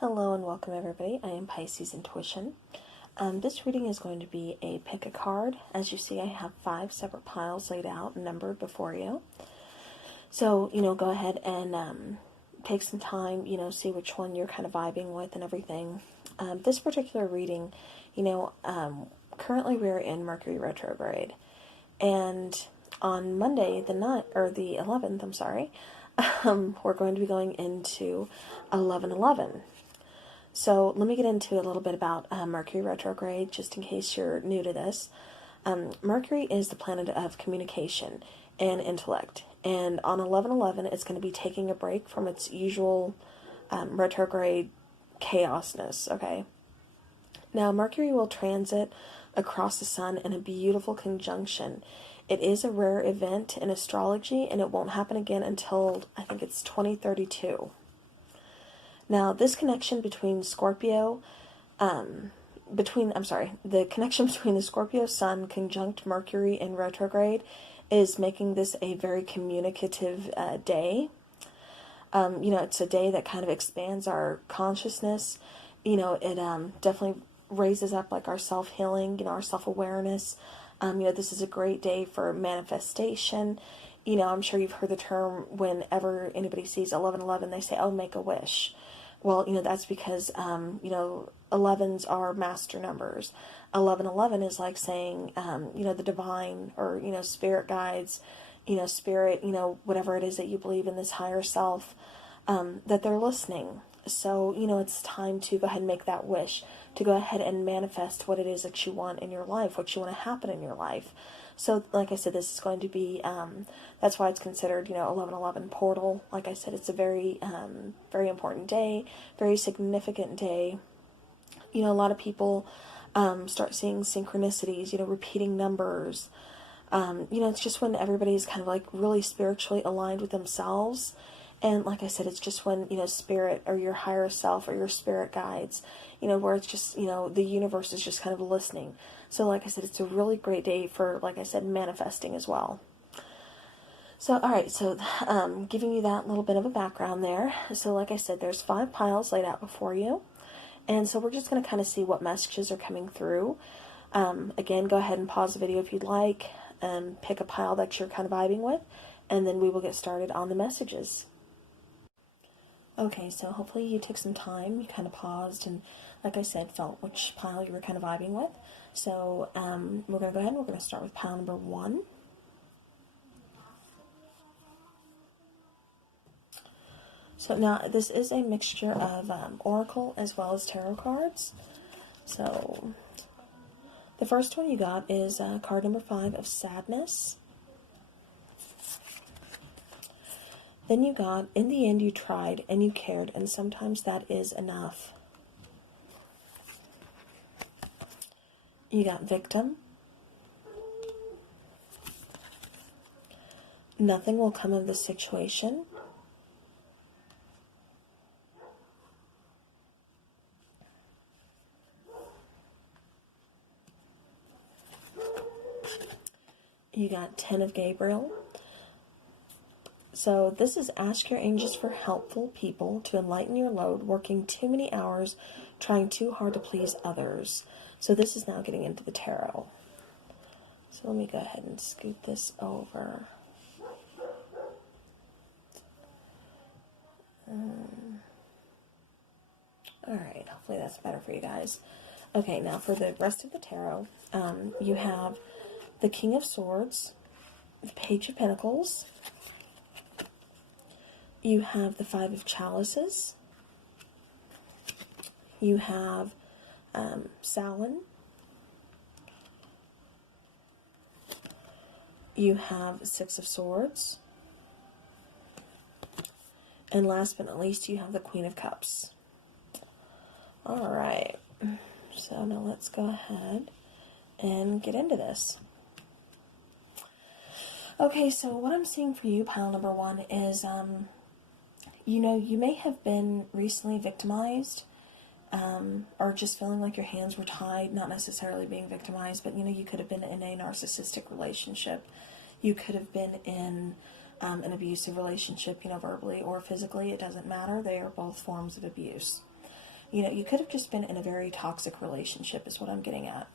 Hello and welcome everybody. I am Pisces Intuition. This reading is going to be a pick a card. As you see, I have 5 separate piles laid out and numbered before you. So, go ahead and take some time, see which one you're kind of vibing with and everything. This particular reading, currently we're in Mercury retrograde. And on Monday, the 11th, we're going to be going into 11/11. So let me get into a little bit about Mercury retrograde, just in case you're new to this. Mercury is the planet of communication and intellect. And on 11/11, it's going to be taking a break from its usual retrograde chaosness, okay? Now, Mercury will transit across the sun in a beautiful conjunction. It is a rare event in astrology, and it won't happen again until, I think it's 2032. Now, this connection between the connection between the Scorpio sun conjunct Mercury in retrograde is making this a very communicative day. It's a day that kind of expands our consciousness. It definitely raises up like our self-healing, our self-awareness. This is a great day for manifestation. I'm sure you've heard the term whenever anybody sees 11/11, they say, oh, make a wish. Well, that's because, 11s are master numbers. 11/11 is like saying, the divine or, spirit guides, spirit, whatever it is that you believe in, this higher self, that they're listening. So, it's time to go ahead and make that wish, to go ahead and manifest what it is that you want in your life, what you want to happen in your life. So, like I said, this is going to be, that's why it's considered, 11/11 portal. Like I said, it's a very, very important day, very significant day. A lot of people start seeing synchronicities, repeating numbers. It's just when everybody's kind of like really spiritually aligned with themselves. And like I said, it's just when, spirit or your higher self or your spirit guides, where it's just, the universe is just kind of listening. So like I said, it's a really great day for, like I said, manifesting as well. So, all right, so giving you that little bit of a background there. So like I said, there's 5 piles laid out before you. And so we're just going to kind of see what messages are coming through. Again, go ahead and pause the video if you'd like. Pick a pile that you're kind of vibing with. And then we will get started on the messages. Okay, so hopefully you took some time, you kind of paused, and like I said, felt which pile you were kind of vibing with. So we're going to go ahead and we're going to start with pile number 1. So now this is a mixture of oracle as well as tarot cards. So the first one you got is card number 5 of sadness. Then you got, in the end you tried and you cared, and sometimes that is enough. You got victim. Nothing will come of this situation. You got 10 of Gabriel. So this is ask your angels for helpful people to enlighten your load, working too many hours, trying too hard to please others. So this is now getting into the tarot. So let me go ahead and scoot this over. Alright, hopefully that's better for you guys. Okay, now for the rest of the tarot, you have the King of Swords, the Page of Pentacles, you have the 5 of Chalices, you have Samhain, you have 6 of Swords, and last but not least, you have the Queen of Cups. Alright, so now let's go ahead and get into this. Okay, so what I'm seeing for you, pile number 1, is, you may have been recently victimized, or just feeling like your hands were tied, not necessarily being victimized, but, you could have been in a narcissistic relationship. You could have been in an abusive relationship, verbally or physically. It doesn't matter. They are both forms of abuse. You know, you could have just been in a very toxic relationship is what I'm getting at.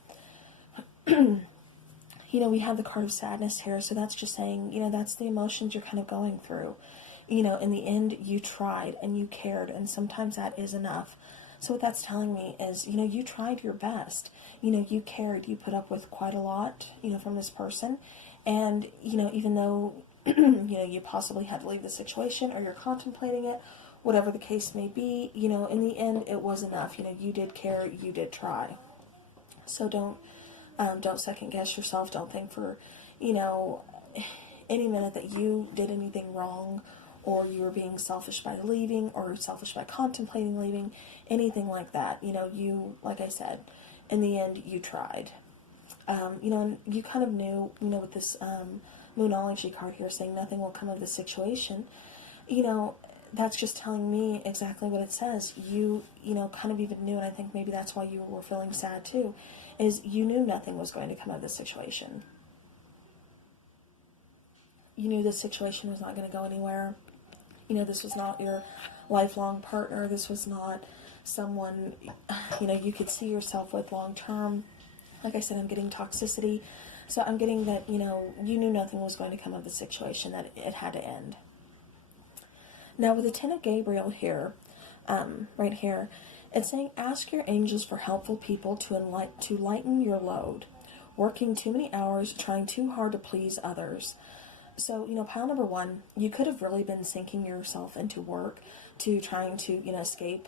You know, we have the card of sadness here, so that's just saying, you know, that's the emotions you're kind of going through. You know, in the end, you tried and you cared, and sometimes that is enough. So what that's telling me is, you know, you tried your best. You know, you cared, you put up with quite a lot, you know, from this person. And, you know, even though, you know, you possibly had to leave the situation or you're contemplating it, whatever the case may be, you know, in the end, it was enough. You know, you did care, you did try. So don't second guess yourself. Don't think for, you know, any minute that you did anything wrong, or you were being selfish by leaving, or selfish by contemplating leaving, anything like that. You know, you, like I said, in the end, you tried. You know, and you kind of knew, you know, with this Moonology card here saying nothing will come of this situation, you know, that's just telling me exactly what it says. You know, kind of even knew, and I think maybe that's why you were feeling sad too, is you knew nothing was going to come of this situation. You knew this situation was not going to go anywhere. You know, this was not your lifelong partner. This was not someone, you know, you could see yourself with long term. Like I said, I'm getting toxicity. So I'm getting that, you know, you knew nothing was going to come of the situation, that it had to end. Now with the Ten of Gabriel here, right here, it's saying, ask your angels for helpful people to lighten your load. Working too many hours, trying too hard to please others. So, you know, pile number one, you could have really been sinking yourself into work, to trying to, you know, escape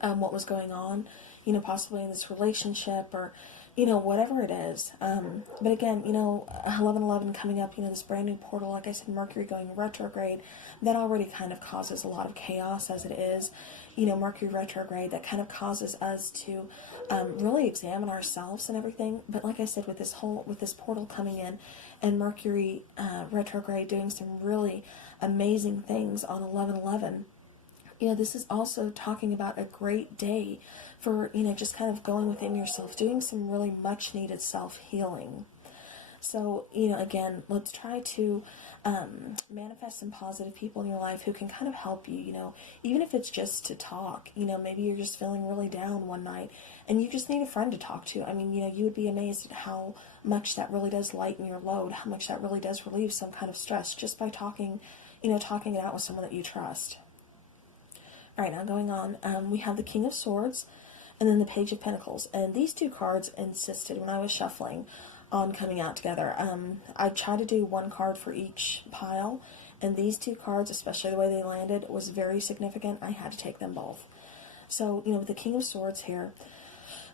what was going on, you know, possibly in this relationship, or, you know, whatever it is. But again, you know, 11/11 coming up, you know, this brand new portal, like I said, Mercury going retrograde, that already kind of causes a lot of chaos as it is. You know, Mercury retrograde, that kind of causes us to really examine ourselves and everything. But like I said, with this portal coming in, and Mercury retrograde doing some really amazing things on 11/11, you know, this is also talking about a great day for, you know, just kind of going within yourself, doing some really much needed self-healing. So, you know, again, let's try to manifest some positive people in your life who can kind of help you, you know, even if it's just to talk. You know, maybe you're just feeling really down one night and you just need a friend to talk to. I mean, you know, you would be amazed at how much that really does lighten your load, how much that really does relieve some kind of stress just by talking, you know, talking it out with someone that you trust. All right, now going on, we have the King of Swords and then the Page of Pentacles. And these two cards insisted when I was shuffling on coming out together. I tried to do one card for each pile, and these two cards, especially the way they landed, was very significant. I had to take them both. So, you know, with the King of Swords here,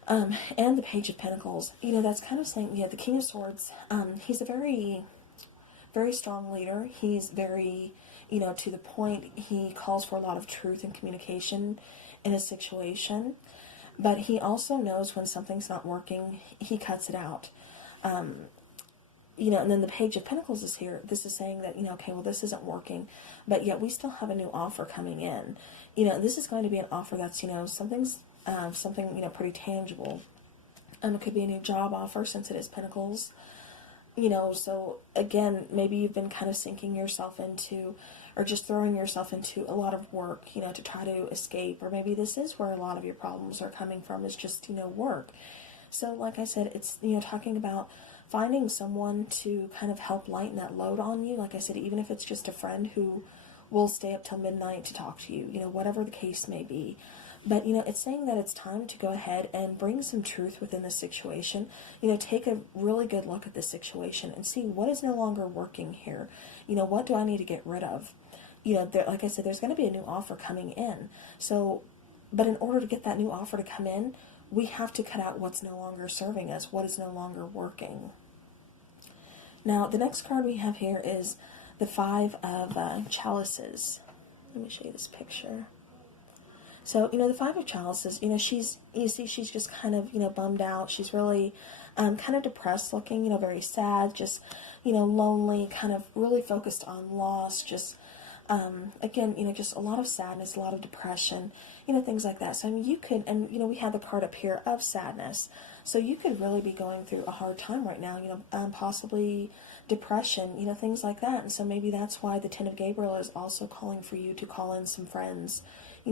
and the Page of Pentacles, you know, that's kind of saying, yeah, the King of Swords, he's a very, very strong leader. He's very, you know, to the point. He calls for a lot of truth and communication in a situation, but he also knows when something's not working, he cuts it out. You know, and then the Page of Pentacles is here. This is saying that, you know, okay, well, this isn't working, but yet we still have a new offer coming in. You know, this is going to be an offer that's, you know, something, you know, pretty tangible. It could be a new job offer since it is Pentacles. You know, so again, maybe you've been kind of sinking yourself into, or just throwing yourself into a lot of work, you know, to try to escape. Or maybe this is where a lot of your problems are coming from, is just, you know, work. So like I said, it's, you know, talking about finding someone to kind of help lighten that load on you. Like I said, even if it's just a friend who will stay up till midnight to talk to you, you know, whatever the case may be. But, you know, it's saying that it's time to go ahead and bring some truth within the situation. You know, take a really good look at the situation and see what is no longer working here. You know, what do I need to get rid of? You know, like I said, there's going to be a new offer coming in. So, but in order to get that new offer to come in, we have to cut out what's no longer serving us, what is no longer working. Now, the next card we have here is the Five of Chalices. Let me show you this picture. So, you know, the Five of Chalices, you know, she's just kind of, you know, bummed out. She's really kind of depressed looking, you know, very sad, just, you know, lonely, kind of really focused on loss, just, again, you know, just a lot of sadness, a lot of depression, you know, things like that. So, I mean, you could, and, you know, we have the card up here of sadness. So you could really be going through a hard time right now, you know, possibly depression, you know, things like that. And so maybe that's why the Ten of Gabriel is also calling for you to call in some friends,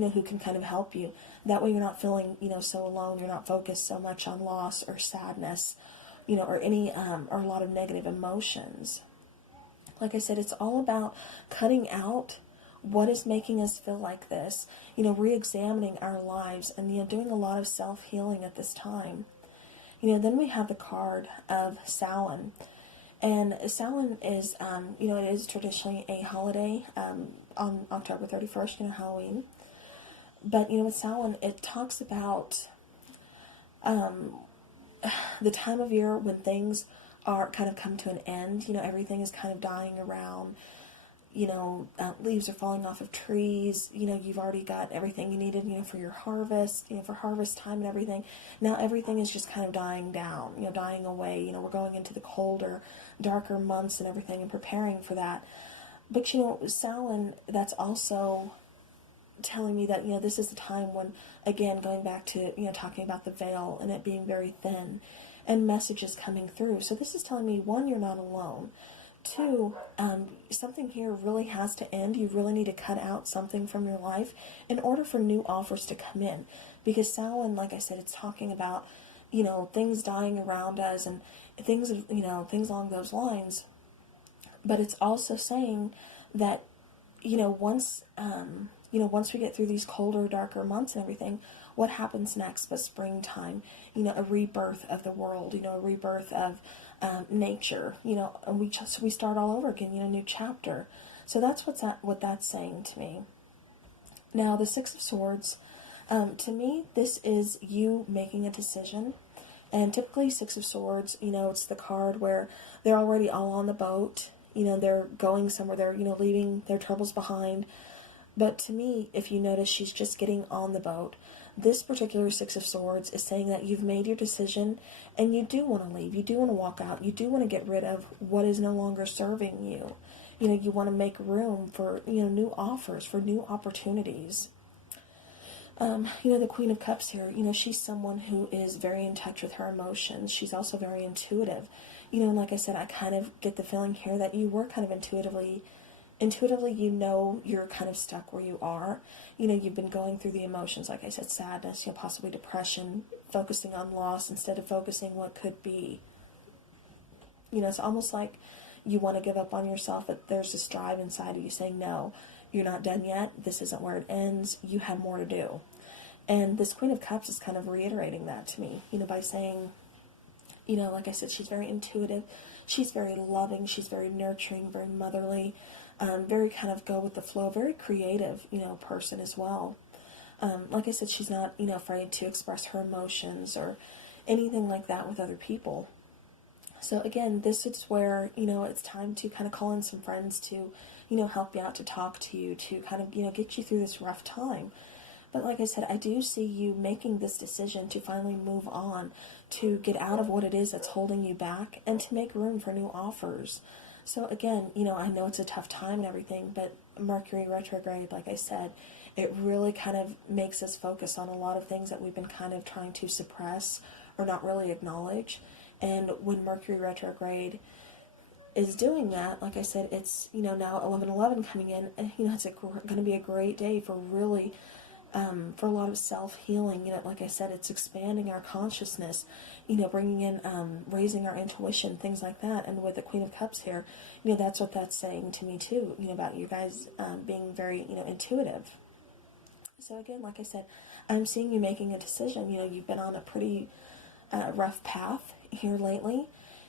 who can kind of help you. That way you're not feeling, so alone. You're not focused so much on loss or sadness, or any, or a lot of negative emotions. Like I said, it's all about cutting out what is making us feel like this, re-examining our lives and, doing a lot of self-healing at this time. Then we have the card of Samhain. And Samhain is, it is traditionally a holiday on October 31st, Halloween. But, with Samhain, it talks about the time of year when things are kind of come to an end. Everything is kind of dying around. Leaves are falling off of trees. You've already got everything you needed, for your harvest, for harvest time and everything. Now everything is just kind of dying down, dying away. We're going into the colder, darker months and everything and preparing for that. But, Samhain, that's also telling me that, this is the time when, again, going back to, talking about the veil and it being very thin and messages coming through. So this is telling me, one, you're not alone. Two, something here really has to end. You really need to cut out something from your life in order for new offers to come in. Because Samhain, like I said, it's talking about, things dying around us and things, things along those lines. But it's also saying that, once we get through these colder, darker months and everything, what happens next but springtime? A rebirth of the world, a rebirth of nature, and we start all over again, a new chapter. So that's what that's saying to me. Now, the Six of Swords, to me, this is you making a decision. And typically, Six of Swords, it's the card where they're already all on the boat. They're going somewhere. They're, leaving their troubles behind. But to me, if you notice, she's just getting on the boat. This particular Six of Swords is saying that you've made your decision and you do want to leave. You do want to walk out. You do want to get rid of what is no longer serving you. You want to make room for, new offers, for new opportunities. The Queen of Cups here, she's someone who is very in touch with her emotions. She's also very intuitive. And like I said, I kind of get the feeling here that you were kind of intuitively, you're kind of stuck where you are. You've been going through the emotions, like I said, sadness, possibly depression, focusing on loss instead of focusing what could be. It's almost like you want to give up on yourself, but there's this drive inside of you saying, no, you're not done yet. This isn't where it ends. You have more to do. And this Queen of Cups is kind of reiterating that to me, by saying, like I said, she's very intuitive. She's very loving. She's very nurturing, very motherly. Very kind of go with the flow, very creative, person as well. Like I said, she's not, afraid to express her emotions or anything like that with other people. So again, this is where, it's time to kind of call in some friends to, help you out, to talk to you, to kind of, get you through this rough time. But like I said, I do see you making this decision to finally move on, to get out of what it is that's holding you back and to make room for new offers. So again, I know it's a tough time and everything, but Mercury retrograde, like I said, it really kind of makes us focus on a lot of things that we've been kind of trying to suppress or not really acknowledge. And when Mercury retrograde is doing that, like I said, it's, now 11/11 coming in, and, it's going to be a great day for really, for a lot of self-healing. Like I said, it's expanding our consciousness, bringing in, raising our intuition, things like that. And with the Queen of Cups here, that's what that's saying to me too, about you guys, being very, intuitive. So again, like I said, I'm seeing you making a decision. You've been on a pretty, rough path here lately.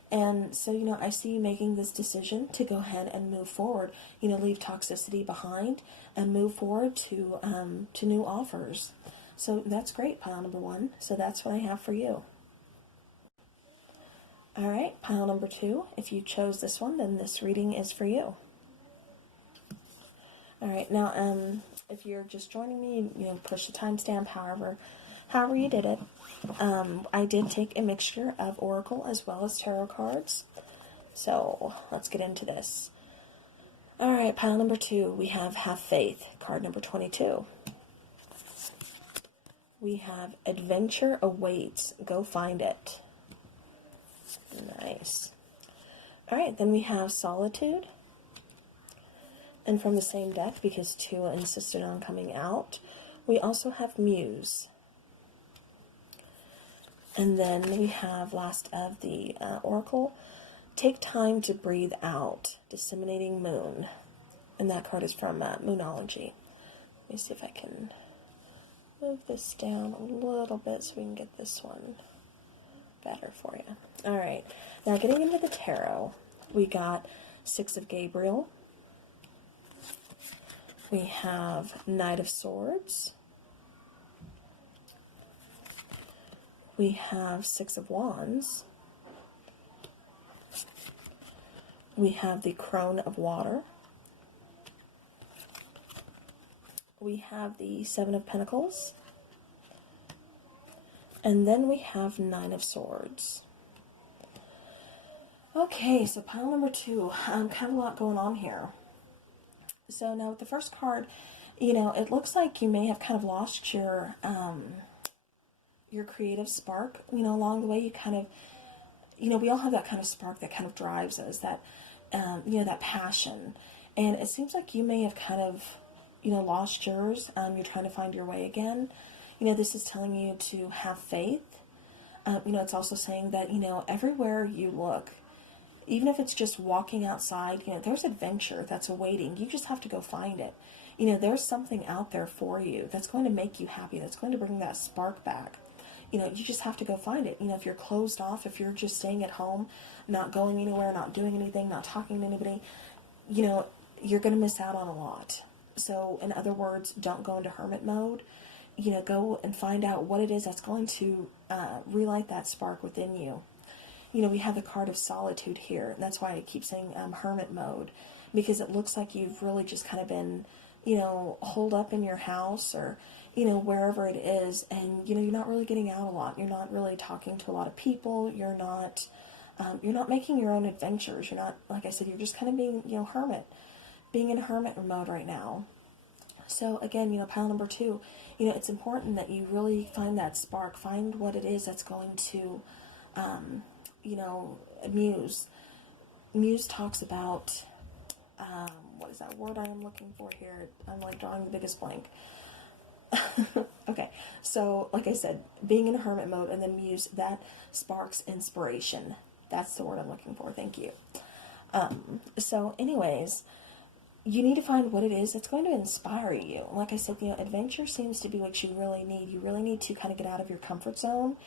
And so, I see you making this decision to go ahead and move forward, leave toxicity behind and move forward to new offers. So that's great, pile number one. So that's what I have for you. All right, pile number two. If you chose this one, then this reading is for you. All right, now, if you're just joining me, push the timestamp, however you did it. I did take a mixture of Oracle as well as Tarot cards. So let's get into this. All right, pile number two, we have Faith, card number 22. We have Adventure Awaits, go find it. Nice. All right, then we have Solitude. And from the same deck, because two insisted on coming out, We also have Muse. And then we have, last of the Oracle, Take Time to Breathe Out, Disseminating Moon. And that card is from Moonology. Let me see if I can move this down a little bit so we can get this one better for you. All right, now getting into the tarot, we got Six of Gabriel. We have Knight of Swords. We have Six of Wands. We have the Crone of Water. We have the Seven of Pentacles. And then we have Nine of Swords. Okay, so pile number 2. Kind of a lot going on here. So now with the first card, you know, it looks like you may have kind of lost your creative spark. You know, along the way you kind of, you know, we all have that kind of spark that kind of drives us, that, you know, that passion. And it seems like you may have kind of, you know, lost yours. You're trying to find your way again. You know, this is telling you to have faith. You know, it's also saying that, you know, everywhere you look, even if it's just walking outside, you know, there's adventure that's awaiting. You just have to go find it. You know, there's something out there for you that's going to make you happy, that's going to bring that spark back. You know, you just have to go find it. You know, if you're closed off, if you're just staying at home, not going anywhere, not doing anything, not talking to anybody, you know, you're going to miss out on a lot. So, in other words, don't go into hermit mode. You know, go and find out what it is that's going to relight that spark within you. You know, we have the card of solitude here, and that's why I keep saying hermit mode, because it looks like you've really just kind of been, you know, holed up in your house or, you know, wherever it is, and, you know, you're not really getting out a lot. You're not really talking to a lot of people. You're not making your own adventures. You're not, like I said, you're just kind of being, you know, being in hermit mode right now. So again, you know, pile number 2, you know, it's important that you really find that spark, find what it is that's going to, you know, Muse. Muse talks about, what is that word I am looking for here? I'm like drawing the biggest blank. Okay, so like I said, being in hermit mode, and then Muse, that sparks inspiration. That's the word I'm looking for. Thank you. So anyways, you need to find what it is that's going to inspire you. Like I said, you know, adventure seems to be what you really need. You really need to kind of get out of your comfort zone.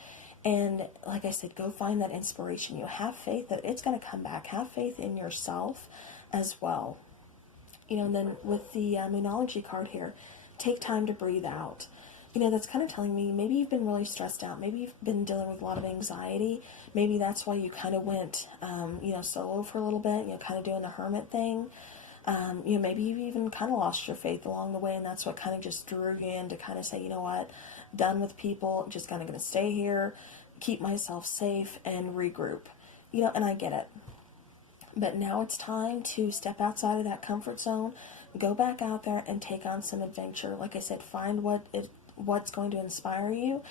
And like I said, go find that inspiration. You have faith that it's going to come back. Have faith in yourself as well. You know, and then with the Moonology card here, take time to breathe out. You know, that's kind of telling me maybe you've been really stressed out. Maybe you've been dealing with a lot of anxiety. Maybe that's why you kind of went, you know, solo for a little bit, you know, kind of doing the hermit thing. You know, maybe you've even kind of lost your faith along the way, and that's what kind of just drew you in to kind of say, you know what, done with people, just kind of going to stay here, keep myself safe, and regroup. You know, and I get it. But now it's time to step outside of that comfort zone, go back out there and take on some adventure. Like I said, find what's going to inspire you.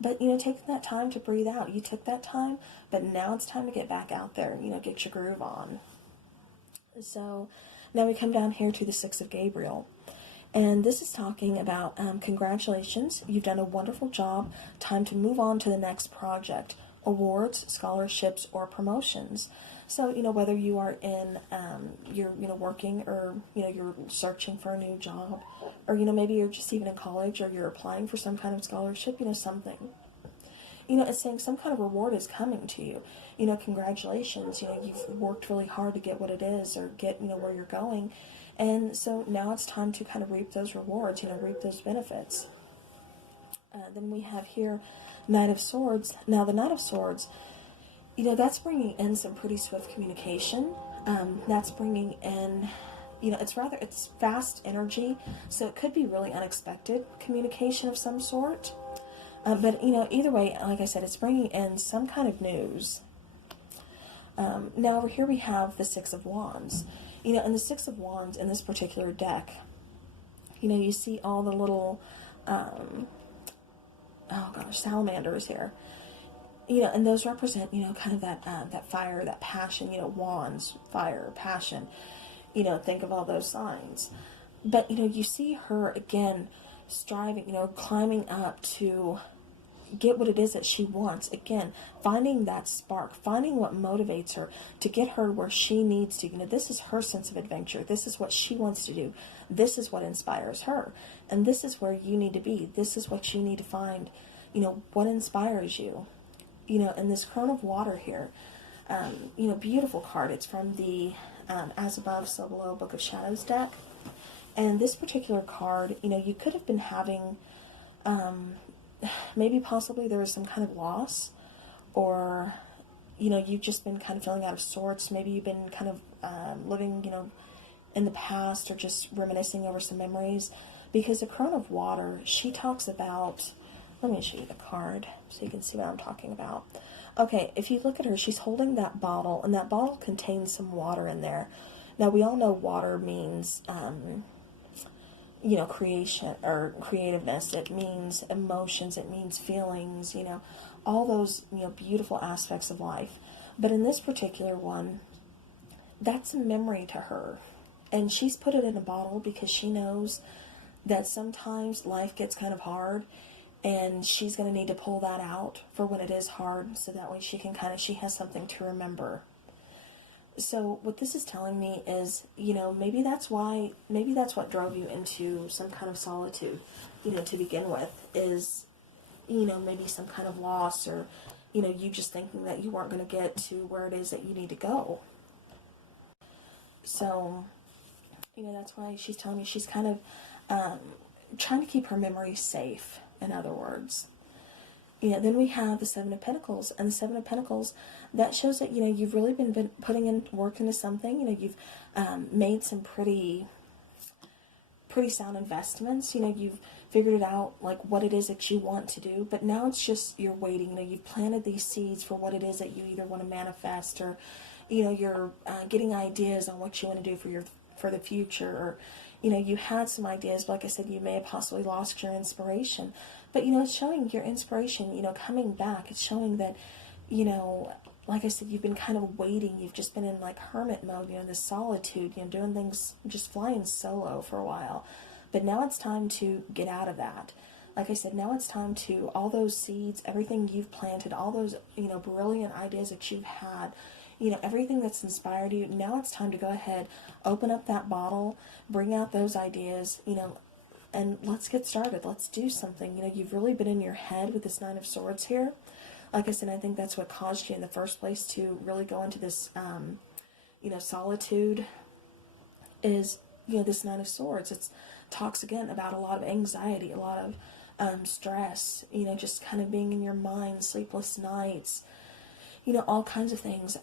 But, you know, take that time to breathe out. You took that time, but now it's time to get back out there, you know, get your groove on. So now we come down here to the Six of Gabriel. And this is talking about congratulations, you've done a wonderful job, time to move on to the next project, awards, scholarships, or promotions. So, you know, whether you are in, you're, you know, working, or, you know, you're searching for a new job, or, you know, maybe you're just even in college, or you're applying for some kind of scholarship, you know, something. You know, it's saying some kind of reward is coming to you. You know, congratulations, you know, you've worked really hard to get what it is, or get, you know, where you're going. And so now it's time to kind of reap those rewards, you know, reap those benefits. Then we have here Knight of Swords. Now, the Knight of Swords, you know, that's bringing in some pretty swift communication. That's bringing in, you know, it's fast energy, so it could be really unexpected communication of some sort. But, you know, either way, like I said, it's bringing in some kind of news. Now, over here we have the Six of Wands. You know, and the Six of Wands in this particular deck, you know, you see all the little, salamanders here. You know, and those represent, you know, kind of that fire, that passion, you know, wands, fire, passion. You know, think of all those signs. But, you know, you see her, again, striving, climbing up to get what it is that she wants. Again, finding that spark, finding what motivates her to get her where she needs to. This is her sense of adventure. This is what she wants to do. This is what inspires her. And this is where you need to be. This is what you need to find, what inspires you. And this Crone of Water here, beautiful card. It's from the As Above, So Below Book of Shadows deck. And this particular card, you could have been having, maybe possibly there was some kind of loss, or, you've just been kind of feeling out of sorts. Maybe you've been kind of living, in the past, or just reminiscing over some memories. Because the Crone of Water, she talks about, let me show you the card so you can see what I'm talking about. Okay, if you look at her, she's holding that bottle, and that bottle contains some water in there. Now, we all know water means, creation or creativeness. It means emotions. It means feelings, all those, beautiful aspects of life. But in this particular one, that's a memory to her. And she's put it in a bottle because she knows that sometimes life gets kind of hard, and she's going to need to pull that out for when it is hard, so that way she has something to remember. So what this is telling me is, maybe that's what drove you into some kind of solitude, to begin with, is, maybe some kind of loss, or, you just thinking that you weren't going to get to where it is that you need to go. So, that's why she's telling me she's kind of trying to keep her memory safe, in other words. Then we have the Seven of Pentacles, and the Seven of Pentacles, that shows that, you've really been putting in work into something. You've made some pretty sound investments. You've figured it out, like what it is that you want to do, but now it's just, you're waiting. You've planted these seeds for what it is that you either want to manifest, or, you're getting ideas on what you want to do for the future, or, you had some ideas, but like I said, you may have possibly lost your inspiration. But, it's showing your inspiration, coming back. It's showing that, like I said, you've been kind of waiting. You've just been in, like, hermit mode, this solitude, doing things, just flying solo for a while. But now it's time to get out of that. Like I said, now it's time to, all those seeds, everything you've planted, all those, brilliant ideas that you've had, everything that's inspired you, now it's time to go ahead, open up that bottle, bring out those ideas, and let's get started. Let's do something. You've really been in your head with this Nine of Swords here. Like I said, I think that's what caused you in the first place to really go into this, solitude, is, this Nine of Swords. It talks, again, about a lot of anxiety, a lot of stress, just kind of being in your mind, sleepless nights, all kinds of things.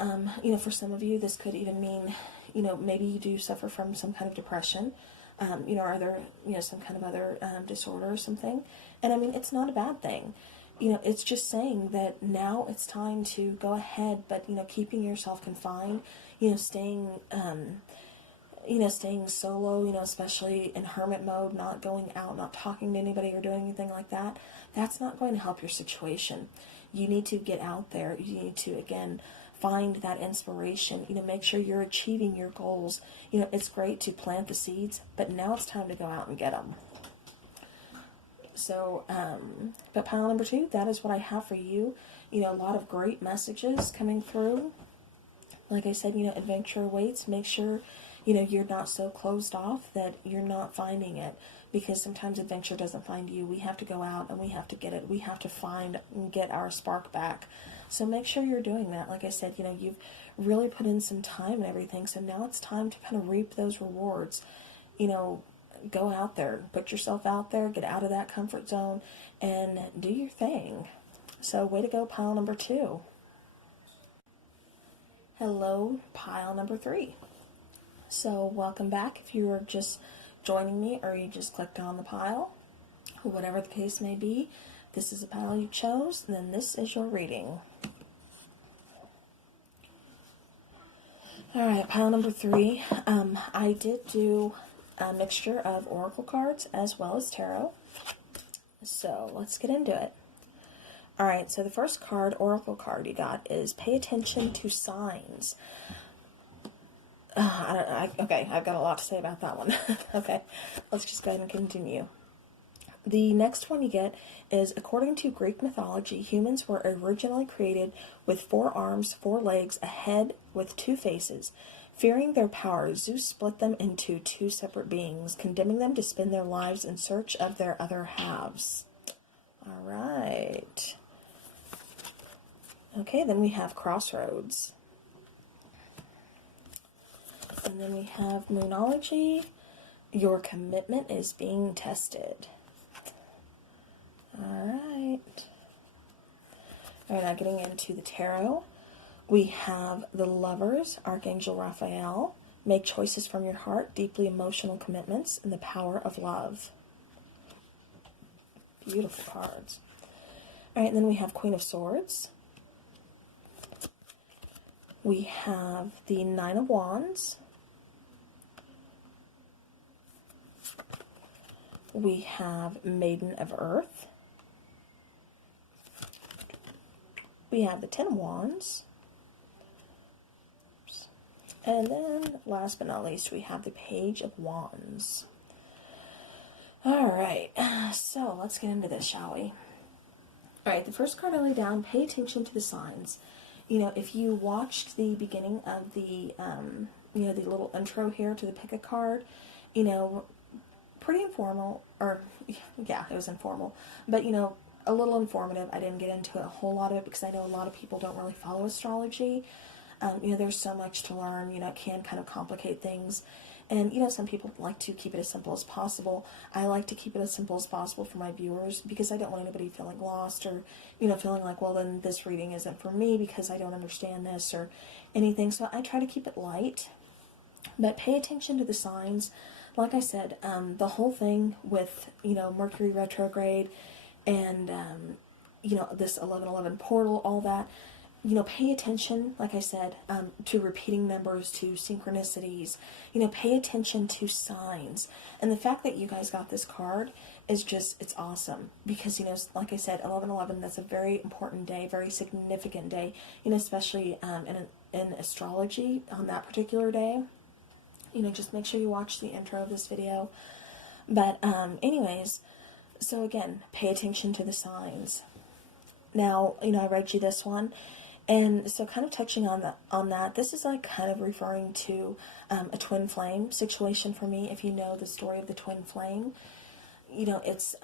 For some of you, this could even mean, maybe you do suffer from some kind of depression, or other, some kind of other disorder or something. And I mean, it's not a bad thing. It's just saying that now it's time to go ahead, but, keeping yourself confined, staying solo, especially in hermit mode, not going out, not talking to anybody or doing anything like that. That's not going to help your situation. You need to get out there. You need to, again, find that inspiration, make sure you're achieving your goals. It's great to plant the seeds, but now it's time to go out and get them. So, but pile number 2, that is what I have for you. A lot of great messages coming through. Like I said, adventure awaits. Make sure, you're not so closed off that you're not finding it, because sometimes adventure doesn't find you. We have to go out and we have to get it. We have to find and get our spark back. So make sure you're doing that. Like I said, you've really put in some time and everything. So now it's time to kind of reap those rewards. Go out there, put yourself out there, get out of that comfort zone, and do your thing. So way to go, pile number 2. Hello, pile number 3. So welcome back. If you are just joining me, or you just clicked on the pile, whatever the case may be, this is a pile you chose, then this is your reading. Alright, pile number 3. I did do a mixture of oracle cards as well as tarot. So let's get into it. Alright, so the first card, oracle card you got, is pay attention to signs. Okay, I've got a lot to say about that one. Okay, let's just go ahead and continue. The next one you get is, according to Greek mythology, humans were originally created with 4 arms, 4 legs, a head with 2 faces. Fearing their power, Zeus split them into 2 separate beings, condemning them to spend their lives in search of their other halves. All right. Okay, then we have crossroads. And then we have moonology. Your commitment is being tested. Alright. Alright, now getting into the tarot. We have the Lovers, Archangel Raphael. Make choices from your heart, deeply emotional commitments, and the power of love. Beautiful cards. Alright, then we have Queen of Swords. We have the Nine of Wands. We have Maiden of Earth. We have the Ten of Wands. And then, last but not least, we have the Page of Wands. Alright, so let's get into this, shall we? Alright, the first card I lay down, pay attention to the signs. You know, if you watched the beginning of the, the little intro here to the pick a card, pretty informal, or, yeah, it was informal, but, a little informative. I didn't get into a whole lot of it because I know a lot of people don't really follow astrology. There's so much to learn, it can kind of complicate things. And, some people like to keep it as simple as possible. I like to keep it as simple as possible for my viewers because I don't want anybody feeling lost or, feeling like, well, then this reading isn't for me because I don't understand this or anything. So I try to keep it light, but pay attention to the signs. Like I said, the whole thing with, Mercury retrograde and, this 1111 portal, all that, pay attention, like I said, to repeating numbers, to synchronicities, pay attention to signs. And the fact that you guys got this card is just, it's awesome. Because, like I said, 1111, that's a very important day, very significant day, especially in astrology on that particular day. Just make sure you watch the intro of this video. But, anyways, so again, pay attention to the signs. Now, I read you this one. And so kind of touching on that, this is like kind of referring to a twin flame situation for me. If you know the story of the twin flame, it's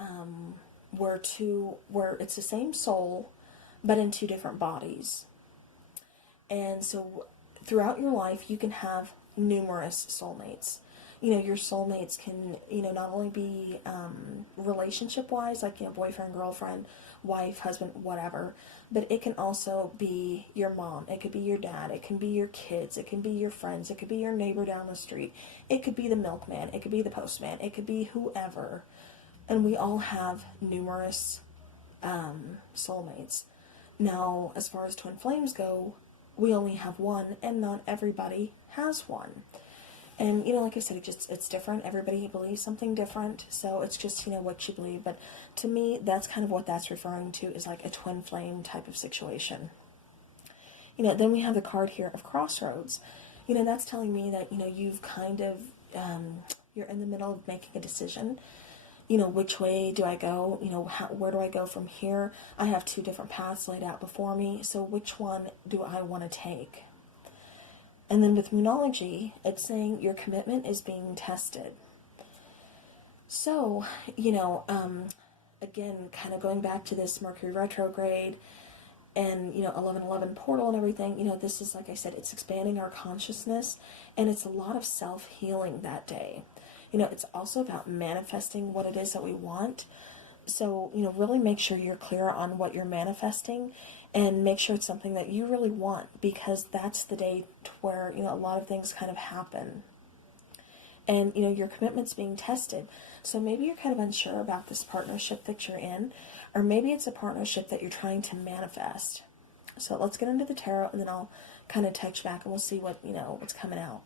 where it's the same soul, but in 2 different bodies. And so throughout your life, you can have numerous soulmates. Your soulmates can, not only be relationship-wise, like, boyfriend, girlfriend, wife, husband, whatever, but it can also be your mom, it could be your dad, it can be your kids, it can be your friends, it could be your neighbor down the street, it could be the milkman, it could be the postman, it could be whoever. And we all have numerous soulmates. Now, as far as twin flames go, we only have one, and not everybody has one. And, like I said, it's different. Everybody believes something different. So it's just, what you believe. But to me, that's kind of what that's referring to, is like a twin flame type of situation. Then we have the card here of crossroads. That's telling me that, you've kind of, you're in the middle of making a decision. Which way do I go? Where do I go from here? I have 2 different paths laid out before me. So which one do I want to take? And then with moonology, it's saying your commitment is being tested. So, again, kind of going back to this Mercury retrograde and, 1111 portal and everything, this is, like I said, it's expanding our consciousness, and it's a lot of self-healing that day. It's also about manifesting what it is that we want. So, really make sure you're clear on what you're manifesting, and make sure it's something that you really want, because that's the day where, a lot of things kind of happen. And, your commitment's being tested. So maybe you're kind of unsure about this partnership that you're in, or maybe it's a partnership that you're trying to manifest. So let's get into the tarot, and then I'll kind of touch back, and we'll see what, what's coming out.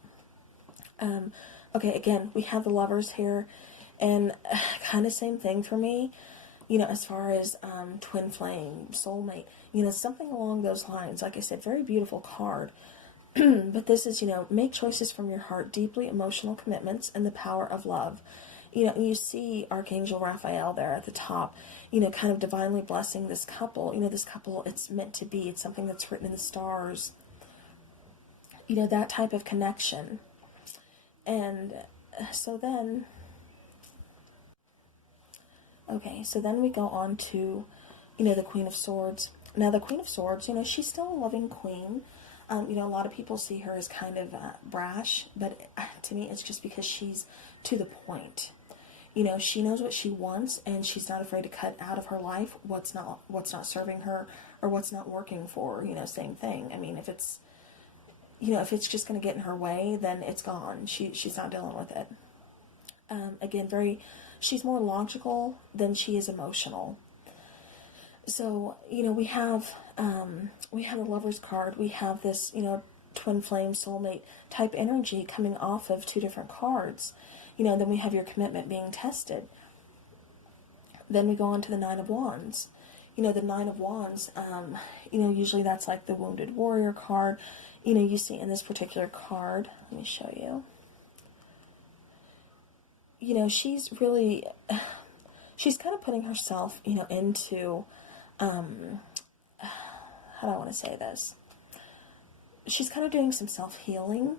Okay, again, we have the Lovers here, and kind of same thing for me. As far as twin flame, soulmate, something along those lines. Like I said, very beautiful card. But this is, make choices from your heart, deeply emotional commitments, and the power of love. You know, and you see Archangel Raphael there at the top, you know, kind of divinely blessing this couple. You know, this couple, it's meant to be. It's something that's written in the stars. You know, that type of connection. And so then, okay, so then we go on to, you know, the Queen of Swords. Now, the Queen of Swords, you know, she's still a loving queen. You know, a lot of people see her as kind of brash, but to me, it's just because she's to the point. You know, she knows what she wants, and she's not afraid to cut out of her life what's not serving her or what's not working for her. You know, same thing. I mean, if it's, you know, if it's just going to get in her way, then it's gone. She's not dealing with it. Again, she's more logical than she is emotional. So, you know, we have the Lover's card. We have this, you know, twin flame soulmate type energy coming off of two different cards. You know, then we have your commitment being tested. Then we go on to the Nine of Wands. You know, the Nine of Wands, you know, usually that's like the Wounded Warrior card. You know, you see in this particular card, let me show you. You know, she's kind of putting herself, you know, into, how do I want to say this? She's kind of doing some self-healing,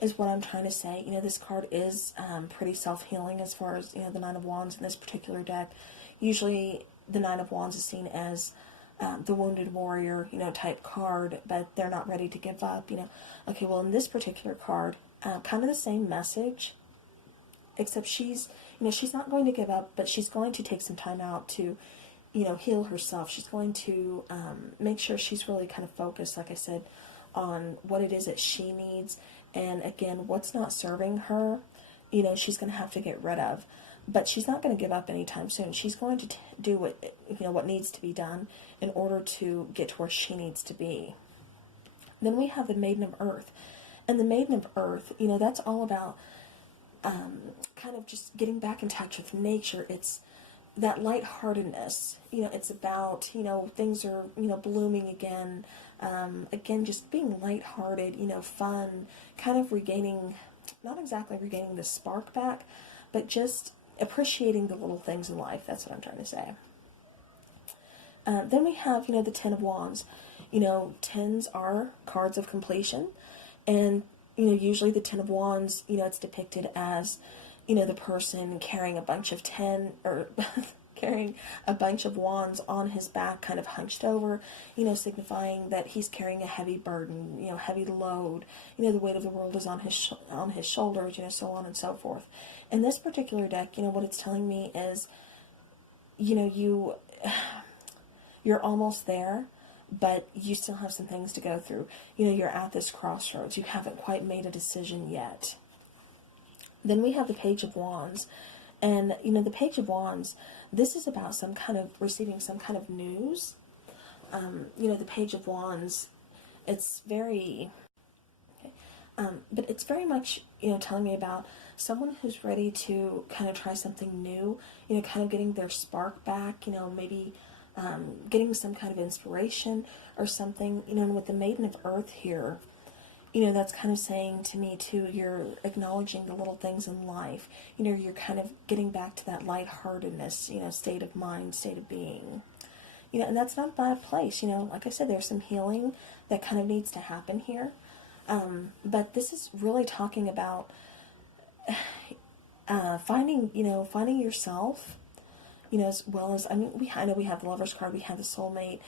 is what I'm trying to say. You know, this card is pretty self-healing as far as, you know, the Nine of Wands in this particular deck. Usually the Nine of Wands is seen as the Wounded Warrior, you know, type card, but they're not ready to give up, you know. Okay, well, in this particular card, kind of the same message, except she's, you know, she's not going to give up, but she's going to take some time out to, you know, heal herself. She's going to make sure she's really kind of focused, like I said, on what it is that she needs. And again, what's not serving her, you know, she's going to have to get rid of. But she's not going to give up anytime soon. She's going to do what needs to be done in order to get to where she needs to be. Then we have the Maiden of Earth. And the Maiden of Earth, you know, that's all about kind of just getting back in touch with nature. It's that lightheartedness, you know, it's about, you know, things are, you know, blooming again. Again, just being lighthearted, you know, fun, kind of regaining, not exactly regaining the spark back, but just appreciating the little things in life. That's what I'm trying to say. Then we have, you know, the Ten of Wands. You know, tens are cards of completion. And, you know, usually the Ten of Wands, you know, it's depicted as, you know, the person carrying a bunch of carrying a bunch of wands on his back, kind of hunched over, you know, signifying that he's carrying a heavy burden, you know, heavy load, you know, the weight of the world is on his shoulders, you know, so on and so forth. In this particular deck, you know, what it's telling me is, you know, you're almost there, but you still have some things to go through. You know, you're at this crossroads. You haven't quite made a decision yet. Then we have the Page of Wands. And, you know, the Page of Wands, this is about receiving some kind of news. You know, the Page of Wands, it's very, but it's very much, you know, telling me about someone who's ready to kind of try something new, you know, kind of getting their spark back, you know, maybe getting some kind of inspiration or something, you know. And with the Maiden of Earth here, you know, that's kind of saying to me too, you're acknowledging the little things in life. You know, you're kind of getting back to that lightheartedness, you know, state of mind, state of being. You know, and that's not a bad place. You know, like I said, there's some healing that kind of needs to happen here. But this is really talking about finding yourself, you know, as well as, I mean, I know we have the Lover's card, we have the soulmate,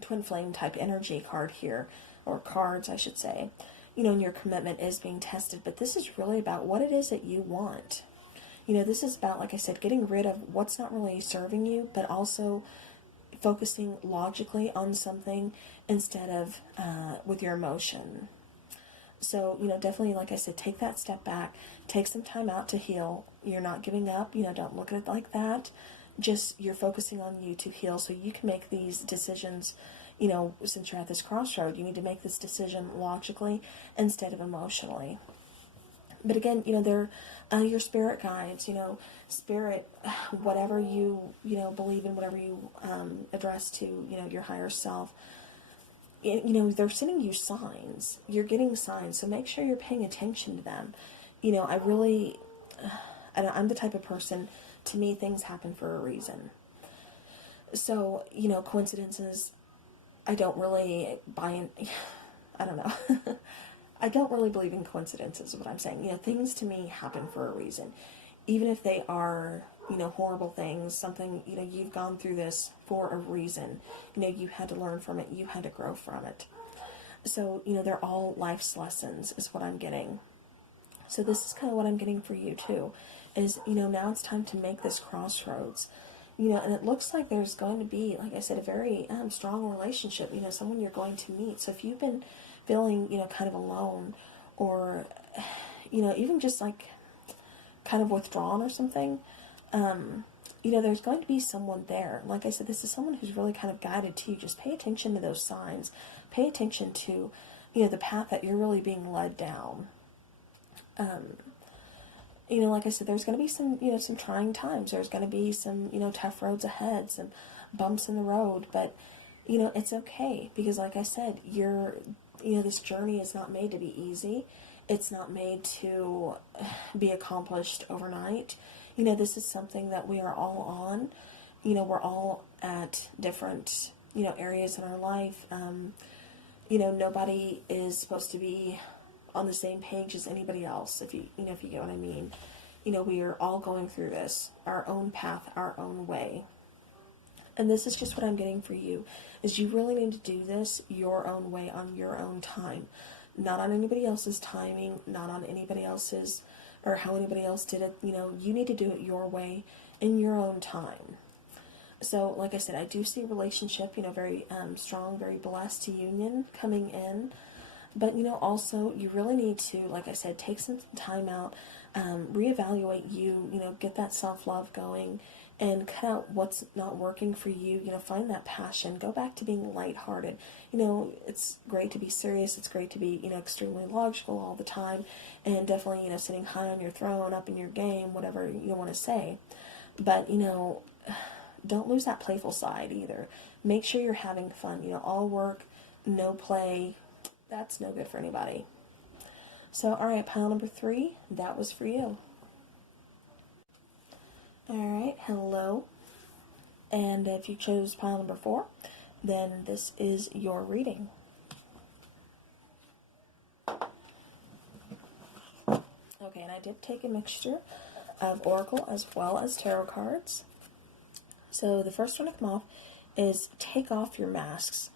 twin flame type energy card here, or cards, I should say. You know, and your commitment is being tested, but this is really about what it is that you want. You know, this is about, like I said, getting rid of what's not really serving you, but also focusing logically on something instead of with your emotion. So, you know, definitely, like I said, take that step back, take some time out to heal. You're not giving up, you know, don't look at it like that. Just, you're focusing on you to heal so you can make these decisions. You know, since you're at this crossroad, you need to make this decision logically instead of emotionally. But again, you know, they're your spirit guides, you know, spirit, whatever you know, believe in, whatever you address to, you know, your higher self. You know, they're sending you signs. You're getting signs, so make sure you're paying attention to them. You know, I'm the type of person, to me, things happen for a reason. So, you know, coincidences, I don't really buy in, I don't know. I don't really believe in coincidences is what I'm saying. You know, things to me happen for a reason. Even if they are, you know, horrible things, something, you know, you've gone through this for a reason. You know, you had to learn from it. You had to grow from it. So, you know, they're all life's lessons is what I'm getting. So this is kind of what I'm getting for you too, is, you know, now it's time to make this crossroads. You know, and it looks like there's going to be, like I said, a very strong relationship, you know, someone you're going to meet. So if you've been feeling, you know, kind of alone, or, you know, even just like kind of withdrawn or something, you know, there's going to be someone there. Like I said, this is someone who's really kind of guided to you. Just pay attention to those signs. Pay attention to, you know, the path that you're really being led down. You know, like I said, there's going to be some, you know, some trying times. There's going to be some, you know, tough roads ahead, some bumps in the road, but, you know, it's okay, because like I said, you know, this journey is not made to be easy. It's not made to be accomplished overnight. You know, this is something that we are all on. You know, we're all at different, you know, areas in our life. You know, nobody is supposed to be on the same page as anybody else, if you know, if you get what I mean. You know, we are all going through this, our own path, our own way. And this is just what I'm getting for you, is you really need to do this your own way, on your own time. Not on anybody else's timing, not on anybody else's, or how anybody else did it. You know, you need to do it your way, in your own time. So, like I said, I do see a relationship, you know, very strong, very blessed union coming in. But, you know, also, you really need to, like I said, take some time out, reevaluate you, you know, get that self-love going, and cut out what's not working for you. You know, find that passion. Go back to being lighthearted. You know, it's great to be serious. It's great to be, you know, extremely logical all the time. And definitely, you know, sitting high on your throne, up in your game, whatever you want to say. But, you know, don't lose that playful side either. Make sure you're having fun. You know, all work, no play. That's no good for anybody. So, alright, pile number 3, that was for you. Alright, hello. And if you chose pile number 4, then this is your reading. Okay, and I did take a mixture of oracle as well as tarot cards. So the first one to come off is Take Off Your Masks.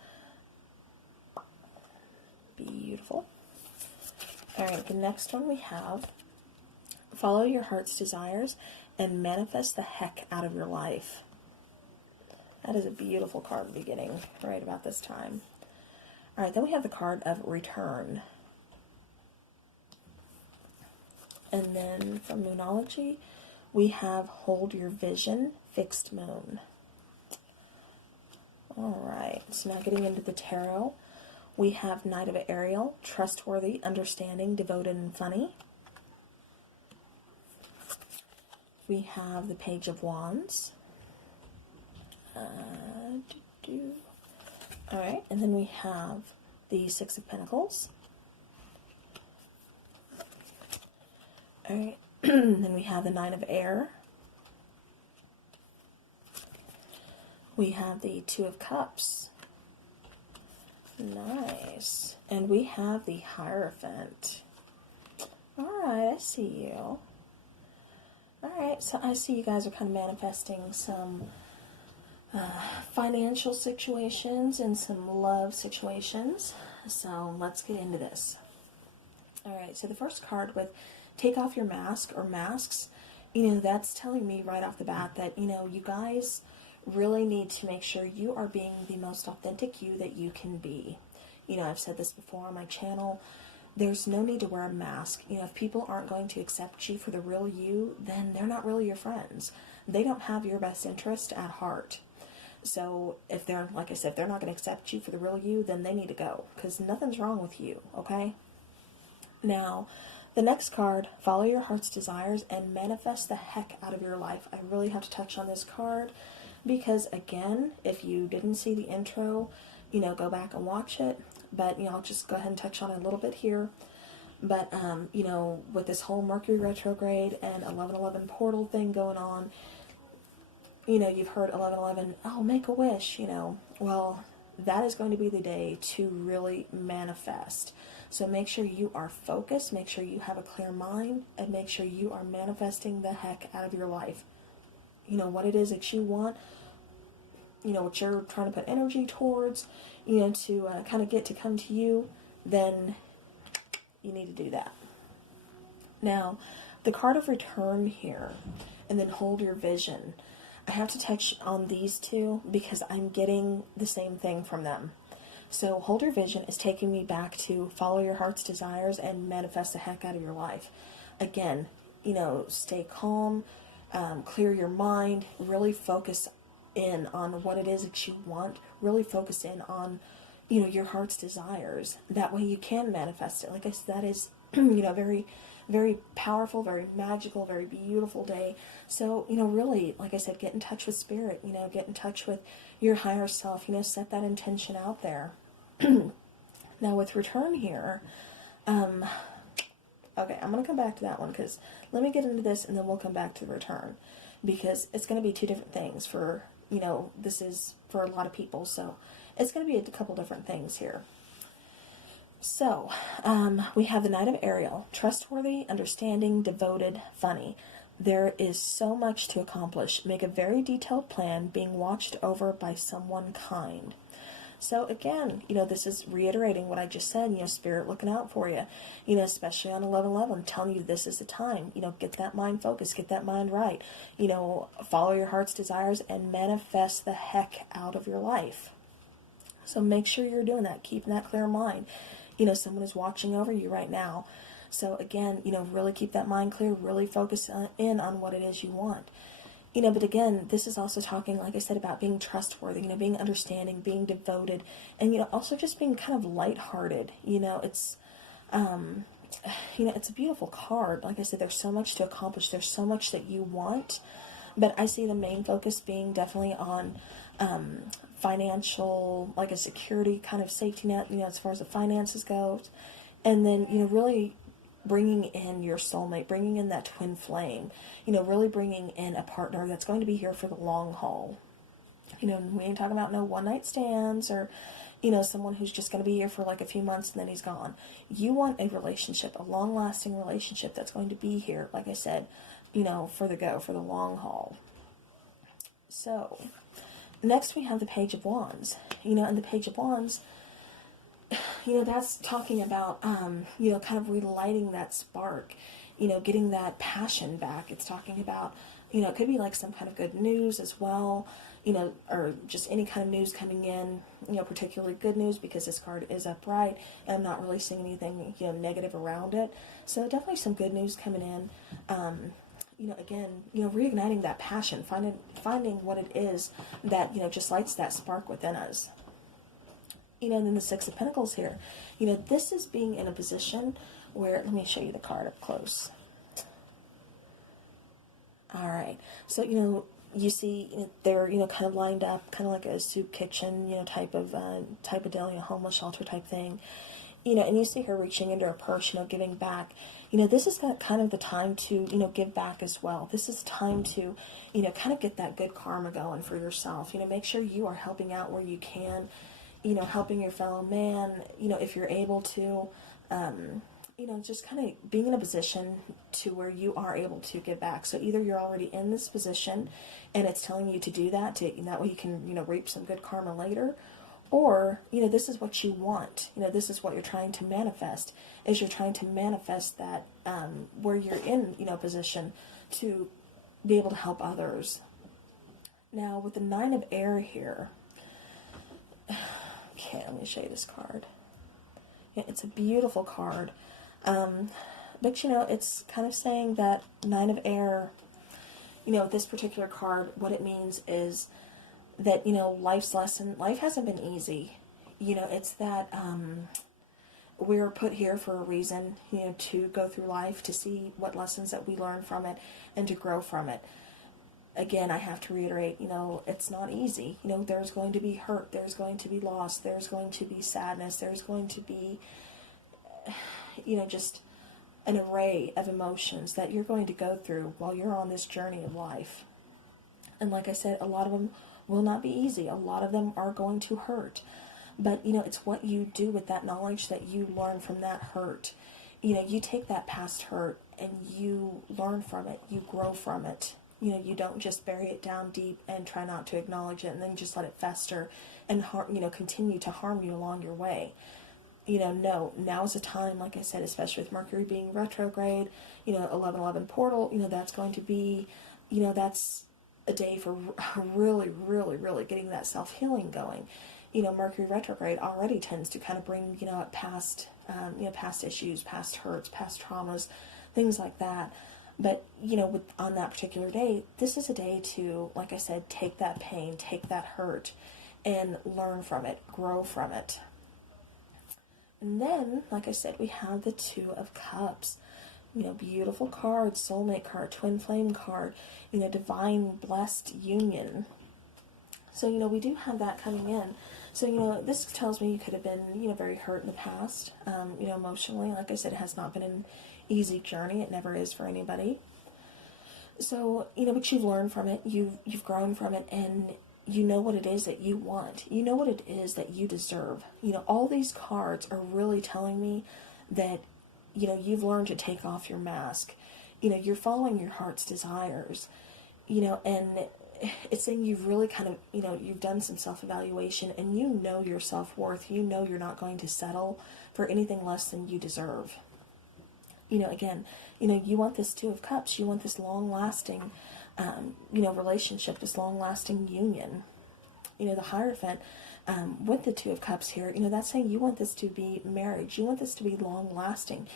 Beautiful. Alright, the next one we have Follow Your Heart's Desires and Manifest the Heck Out of Your Life. That is a beautiful card beginning right about this time. Alright, then we have the card of Return. And then from Moonology, we have Hold Your Vision, Fixed Moon. Alright, so now getting into the tarot, we have Knight of Ariel, Trustworthy, Understanding, Devoted, and Funny. We have the Page of Wands. Alright, and then we have the Six of Pentacles. Alright, then we have the Nine of Air. We have the Two of Cups. Nice. And we have the Hierophant. Alright, I see you. Alright, so I see you guys are kind of manifesting some financial situations and some love situations. So let's get into this. Alright, so the first card with Take Off Your Mask or Masks, you know, that's telling me right off the bat that, you know, you guys really need to make sure you are being the most authentic you that you can be. You know, I've said this before on my channel. There's no need to wear a mask. You know, if people aren't going to accept you for the real you, then they're not really your friends. They don't have your best interest at heart. So if they're, like I said, if they're not going to accept you for the real you, then they need to go, because nothing's wrong with you, okay? Now, the next card, Follow Your Heart's Desires and Manifest the Heck Out of Your Life. I really have to touch on this card because, again, if you didn't see the intro, you know, go back and watch it. But, you know, I'll just go ahead and touch on it a little bit here. But, you know, with this whole Mercury retrograde and 1111 portal thing going on, you know, you've heard 1111, oh, make a wish, you know. Well, that is going to be the day to really manifest. So make sure you are focused, make sure you have a clear mind, and make sure you are manifesting the heck out of your life. You know, what it is that you want, you know, what you're trying to put energy towards, you know, to kind of get to come to you, then you need to do that. Now, the card of return here, and then hold your vision. I have to touch on these two because I'm getting the same thing from them. So hold your vision is taking me back to follow your heart's desires and manifest the heck out of your life. Again, you know, stay calm, clear your mind, really focus in on what it is that you want, really focus in on, you know, your heart's desires. That way you can manifest it. Like I said, that is, you know, very, very powerful, very magical, very beautiful day. So, you know, really, like I said, get in touch with spirit, you know, get in touch with your higher self, you know, set that intention out there. Now with return here, okay, I'm going to come back to that one because let me get into this and then we'll come back to the return because it's going to be two different things for, you know, this is for a lot of people. So it's going to be a couple different things here. So, we have the Knight of Ariel, trustworthy, understanding, devoted, funny. There is so much to accomplish. Make a very detailed plan, being watched over by someone kind. So again, you know, this is reiterating what I just said, you know, spirit looking out for you, you know, especially on 11/11, telling you this is the time, you know, get that mind focused, get that mind right, you know, follow your heart's desires and manifest the heck out of your life. So make sure you're doing that, keeping that clear mind. You know, someone is watching over you right now. So again, you know, really keep that mind clear, really focus in on what it is you want. You know, but again, this is also talking, like I said, about being trustworthy, you know, being understanding, being devoted, and, you know, also just being kind of lighthearted. You know, it's, you know, it's a beautiful card. Like I said, there's so much to accomplish. There's so much that you want. But I see the main focus being definitely on financial, like a security kind of safety net, you know, as far as the finances goes. And then, you know, really bringing in your soulmate, bringing in that twin flame, you know, really bringing in a partner that's going to be here for the long haul. You know, we ain't talking about no one-night stands or, you know, someone who's just going to be here for like a few months and then he's gone. You want a relationship, a long-lasting relationship that's going to be here, like I said, you know, for the long haul. So, next we have the Page of Wands. You know, and the Page of Wands, you know, that's talking about, you know, kind of relighting that spark, you know, getting that passion back. It's talking about, you know, it could be like some kind of good news as well, you know, or just any kind of news coming in, you know, particularly good news because this card is upright and I'm not really seeing anything, you know, negative around it. So definitely some good news coming in. You know, again, you know, reigniting that passion, finding what it is that, you know, just lights that spark within us. You know, and then the Six of Pentacles here. You know, this is being in a position where, let me show you the card up close. All right. So, you know, you see they're, you know, kind of lined up, kind of like a soup kitchen, you know, type of deal, you know, homeless shelter type thing. You know, and you see her reaching into her purse, you know, giving back. You know, this is kind of the time to, you know, give back as well. This is time to, you know, kind of get that good karma going for yourself. You know, make sure you are helping out where you can, you know, helping your fellow man, you know, if you're able to, you know, just kind of being in a position to where you are able to give back. So either you're already in this position and it's telling you to do that, and that way you can, you know, reap some good karma later. Or, you know, this is what you want. You know, this is what you're trying to manifest, is you're trying to manifest that where you're in, you know, position to be able to help others. Now, with the Nine of Air here, okay, let me show you this card. Yeah, it's a beautiful card. But, you know, it's kind of saying that Nine of Air, you know, this particular card, what it means is that, you know, life hasn't been easy. You know, it's that we're put here for a reason, you know, to go through life, to see what lessons that we learn from it, and to grow from it. Again, I have to reiterate, you know, it's not easy. You know, there's going to be hurt, there's going to be loss, there's going to be sadness, there's going to be, you know, just an array of emotions that you're going to go through while you're on this journey of life. And like I said, a lot of them will not be easy. A lot of them are going to hurt. But, it's what you do with that knowledge that you learn from that hurt. You take that past hurt and you learn from it. You grow from it. You don't just bury it down deep and try not to acknowledge it and then just let it fester and continue to harm you along your way. No, now is a time, like I said, especially with Mercury being retrograde, 1111 portal, that's going to be, that's a day for really, really, really getting that self-healing going. Mercury retrograde already tends to kind of bring, past issues, past hurts, past traumas, things like that. But, on that particular day, this is a day to, like I said, take that pain, take that hurt, and learn from it, grow from it. And then, like I said, we have the Two of Cups. Beautiful card, soulmate card, twin flame card, divine blessed union. So, we do have that coming in. So, this tells me you could have been, very hurt in the past, emotionally. Like I said, it has not been an easy journey. It never is for anybody. So, but you've learned from it. You've grown from it, and you know what it is that you want. You know what it is that you deserve. All these cards are really telling me that, you've learned to take off your mask. You're following your heart's desires, and it's saying you've really kind of, you've done some self-evaluation and you know your self-worth. You're not going to settle for anything less than you deserve. Again, you want this Two of Cups. You want this long-lasting, relationship, this long-lasting union. The Hierophant, with the Two of Cups here, that's saying you want this to be marriage. You want this to be long-lasting.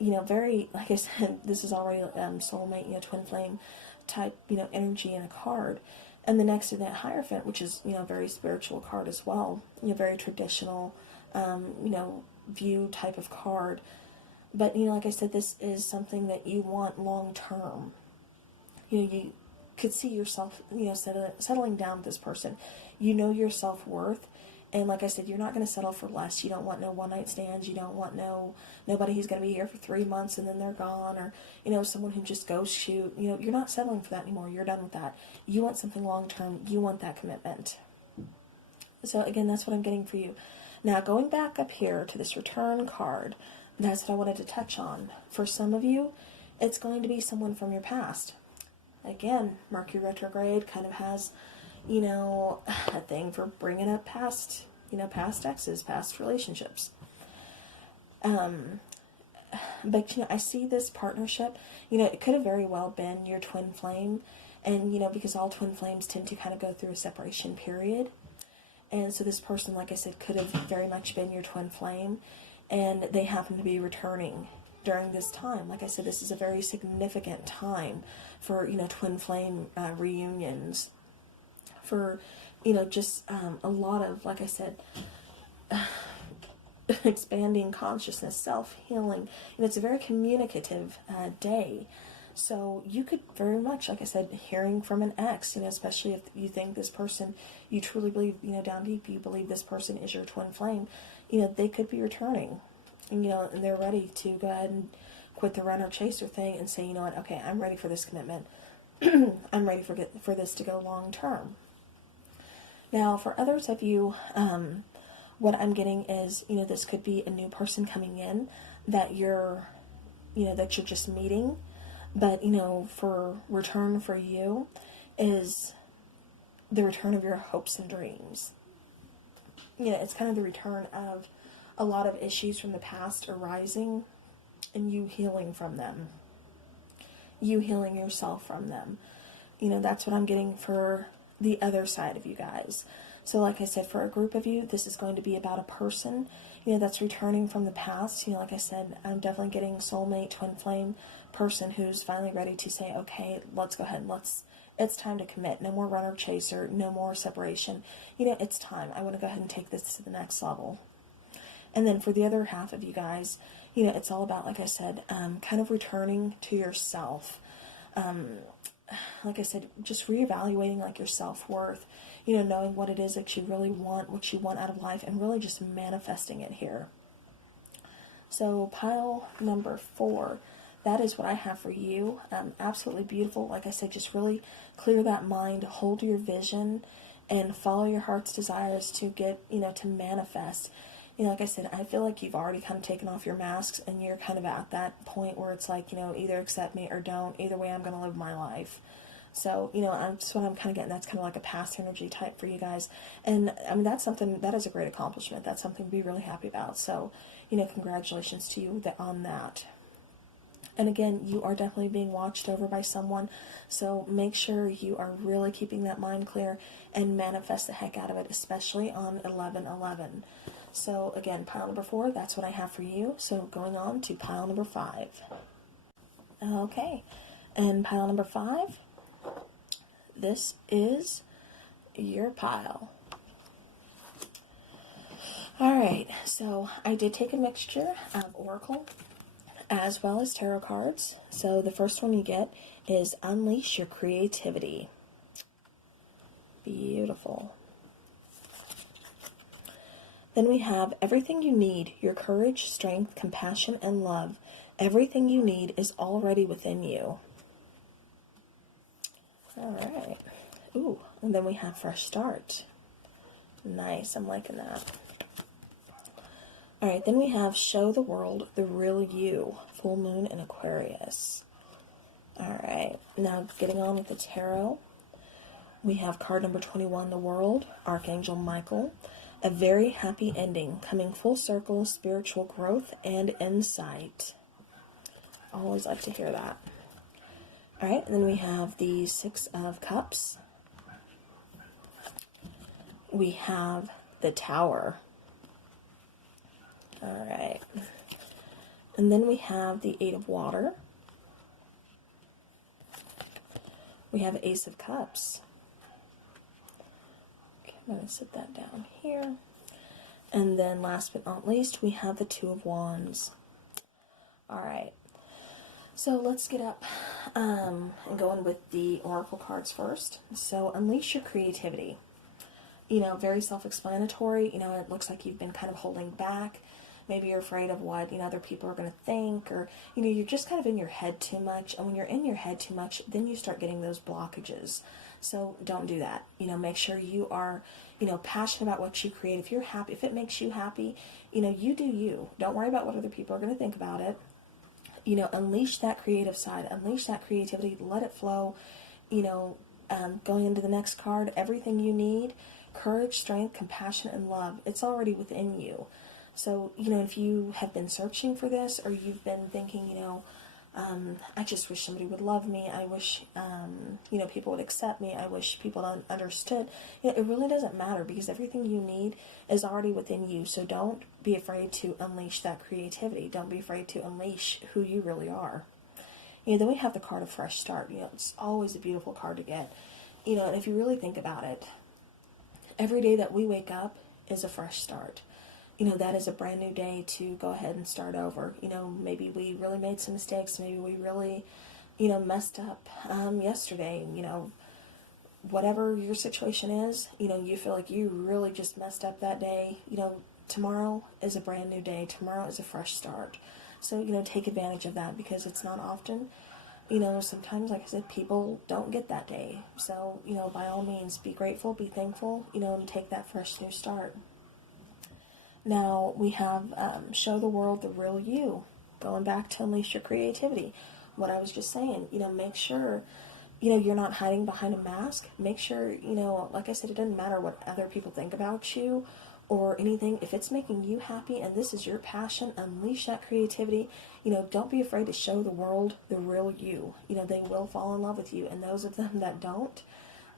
Very, like I said, this is already soulmate, twin flame type, energy in a card. And the next to that, Hierophant, which is, a very spiritual card as well. Very traditional, view type of card. But, like I said, this is something that you want long-term. You could see yourself, settling down with this person. You know your self-worth. And like I said, you're not going to settle for less. You don't want no one-night stands. You don't want nobody who's going to be here for 3 months and then they're gone. Or, someone who just goes shoot. You're not settling for that anymore. You're done with that. You want something long-term. You want that commitment. So, again, that's what I'm getting for you. Now, going back up here to this Return card, that's what I wanted to touch on. For some of you, it's going to be someone from your past. Again, Mercury retrograde kind of has, a thing for bringing up past exes, past relationships. But, I see this partnership, it could have very well been your twin flame. And, because all twin flames tend to kind of go through a separation period. And so this person, like I said, could have very much been your twin flame. And they happen to be returning during this time. Like I said, this is a very significant time for, twin flame reunions. For, just a lot of, like I said, expanding consciousness, self-healing. It's a very communicative day. So you could very much, like I said, hearing from an ex, especially if you think this person, you truly believe, down deep, you believe this person is your twin flame, they could be returning, and they're ready to go ahead and quit the runner chaser thing and say, what, okay, I'm ready for this commitment. I'm ready for this to go long term. Now, for others of you, what I'm getting is, this could be a new person coming in that you're just meeting. But, for return for you is the return of your hopes and dreams. It's kind of the return of a lot of issues from the past arising and you healing from them. You healing yourself from them. That's what I'm getting for the other side of you guys. So like I said, for a group of you, this is going to be about a person, that's returning from the past. Like I said, I'm definitely getting soulmate, twin flame person who's finally ready to say, okay, let's go ahead and it's time to commit. No more runner chaser, no more separation. It's time. I want to go ahead and take this to the next level. And then for the other half of you guys, it's all about, like I said, kind of returning to yourself. Like I said, just reevaluating like your self-worth, knowing what it is that you really want, what you want out of life, and really just manifesting it here. So pile number 4, that is what I have for you. Absolutely beautiful. Like I said, just really clear that mind, hold your vision, and follow your heart's desires to get, to manifest. Like I said, I feel like you've already kind of taken off your masks and you're kind of at that point where it's like, either accept me or don't. Either way, I'm going to live my life. So, that's what I'm kind of getting. That's kind of like a past energy type for you guys. And, I mean, that is a great accomplishment. That's something to be really happy about. So, congratulations to you on that. And again, you are definitely being watched over by someone, so make sure you are really keeping that mind clear and manifest the heck out of it, especially on 11/11. So again, pile number 4, that's what I have for you. So going on to pile number 5. Okay, and pile number 5, this is your pile. Alright, so I did take a mixture of Oracle as well as tarot cards. So the first one you get is Unleash Your Creativity. Beautiful. Then we have Everything You Need, Your Courage, Strength, Compassion, and Love. Everything you need is already within you. Alright. Ooh, and then we have Fresh Start. Nice, I'm liking that. Alright, then we have Show the World the Real You, Full Moon in Aquarius. Alright, now getting on with the tarot, we have card number 21, the World, Archangel Michael. A very happy ending, coming full circle, spiritual growth and insight. I always like to hear that. Alright, and then we have the 6 of Cups. We have the Tower. Alright. And then we have the 8 of Water. We have Ace of Cups. Okay, I'm going to sit that down here. And then last but not least, we have the 2 of Wands. Alright. So let's get up and go in with the Oracle cards first. So Unleash Your Creativity. Very self-explanatory. It looks like you've been kind of holding back. Maybe you're afraid of what, other people are going to think, or, you're just kind of in your head too much. And when you're in your head too much, then you start getting those blockages. So don't do that. Make sure you are, passionate about what you create. If you're happy, if it makes you happy, you do you. Don't worry about what other people are going to think about it. Unleash that creative side, unleash that creativity, let it flow. Going into the next card, Everything You Need, Courage, Strength, Compassion, and Love. It's already within you. So, if you have been searching for this, or you've been thinking, I just wish somebody would love me, I wish, people would accept me, I wish people understood, it really doesn't matter, because everything you need is already within you. So don't be afraid to unleash that creativity. Don't be afraid to unleash who you really are. Then we have the card of Fresh Start. It's always a beautiful card to get. And if you really think about it, every day that we wake up is a fresh start. That is a brand new day to go ahead and start over. Maybe we really made some mistakes. Maybe we really, messed up yesterday. Whatever your situation is, you feel like you really just messed up that day. Tomorrow is a brand new day. Tomorrow is a fresh start. So, take advantage of that, because it's not often. Sometimes, like I said, people don't get that day. So, by all means, be grateful, be thankful, and take that fresh new start. Now, we have Show the World the Real You, going back to Unleash Your Creativity. What I was just saying, make sure, you're not hiding behind a mask. Make sure, like I said, it doesn't matter what other people think about you or anything. If it's making you happy and this is your passion, unleash that creativity. Don't be afraid to show the world the real you. They will fall in love with you, and those of them that don't,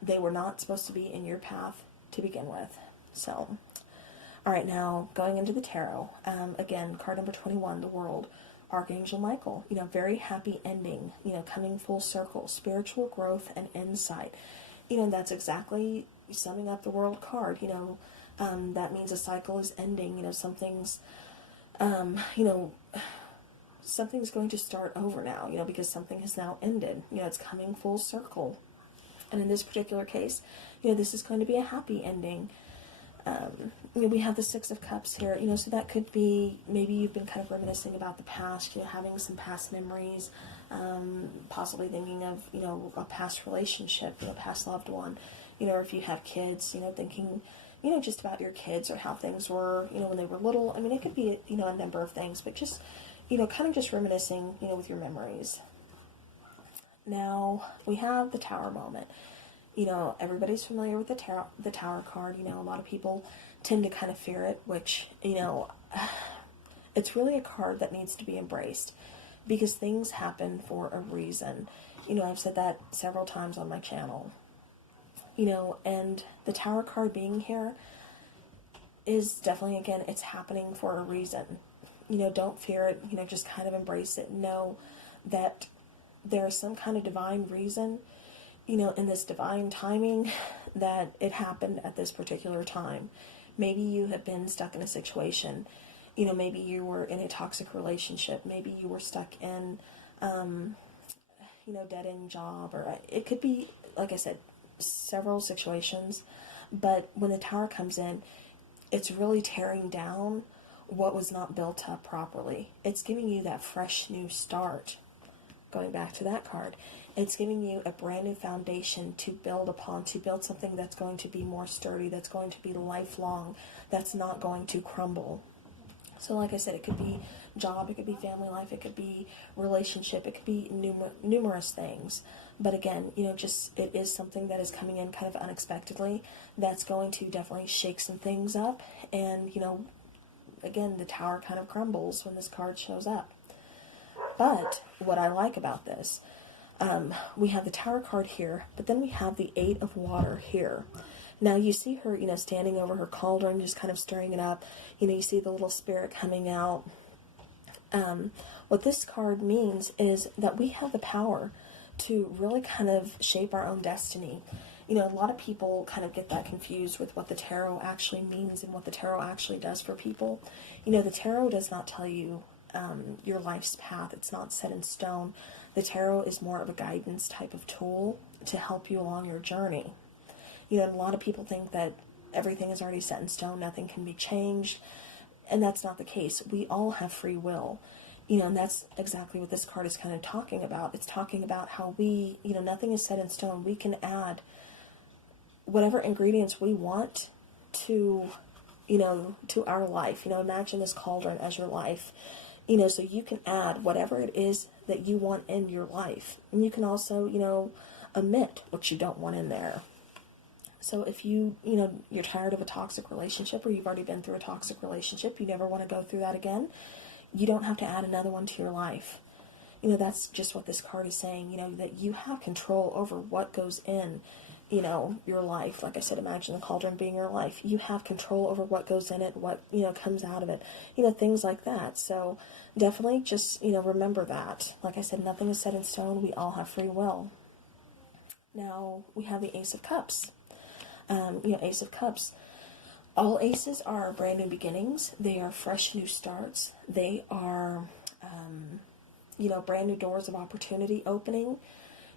they were not supposed to be in your path to begin with. So, all right, now going into the tarot, again, card number 21, the World, Archangel Michael. Very happy ending, coming full circle, spiritual growth and insight. That's exactly summing up the World card. That means a cycle is ending. Something's something's going to start over now, because something has now ended. It's coming full circle. And in this particular case, this is going to be a happy ending. We have the Six of Cups here, so that could be, maybe you've been kind of reminiscing about the past, having some past memories, possibly thinking of, a past relationship, past loved one, or if you have kids, thinking, just about your kids or how things were, when they were little. I mean, it could be, a number of things, but just, kind of just reminiscing, with your memories. Now, we have the Tower moment. Everybody's familiar with the Tower card. A lot of people tend to kind of fear it, which, it's really a card that needs to be embraced because things happen for a reason. I've said that several times on my channel. And the Tower card being here is definitely, again, it's happening for a reason. Don't fear it, just kind of embrace it. Know that there's some kind of divine reason, in this divine timing that it happened at this particular time. Maybe you have been stuck in a situation, maybe you were in a toxic relationship, maybe you were stuck in, dead-end job, or it could be, like I said, several situations. But when the Tower comes in, it's really tearing down what was not built up properly. It's giving you that fresh new start. Going back to that card, it's giving you a brand new foundation to build upon, to build something that's going to be more sturdy, that's going to be lifelong, that's not going to crumble. So like I said, it could be job, it could be family life, it could be relationship, it could be numerous things. But again, just it is something that is coming in kind of unexpectedly that's going to definitely shake some things up. And, again, the Tower kind of crumbles when this card shows up. But what I like about this, we have the Tower card here, but then we have the Eight of Water here. Now you see her, standing over her cauldron, just kind of stirring it up. You see the little spirit coming out. What this card means is that we have the power to really kind of shape our own destiny. A lot of people kind of get that confused with what the tarot actually means and what the tarot actually does for people. The tarot does not tell you your life's path. It's not set in stone. The tarot is more of a guidance type of tool to help you along your journey. A lot of people think that everything is already set in stone, nothing can be changed, and that's not the case. We all have free will, and that's exactly what this card is kind of talking about. It's talking about how we, nothing is set in stone. We can add whatever ingredients we want to, to our life. Imagine this cauldron as your life. So you can add whatever it is that you want in your life. And you can also, omit what you don't want in there. So if you're tired of a toxic relationship, or you've already been through a toxic relationship, you never want to go through that again, you don't have to add another one to your life. That's just what this card is saying, that you have control over what goes in, your life. Like I said, imagine the cauldron being your life. You have control over what goes in it, what, comes out of it, things like that. So definitely just, remember that. Like I said, nothing is set in stone. We all have free will. Now we have the Ace of Cups. Ace of Cups. All aces are brand new beginnings. They are fresh new starts. They are, brand new doors of opportunity opening.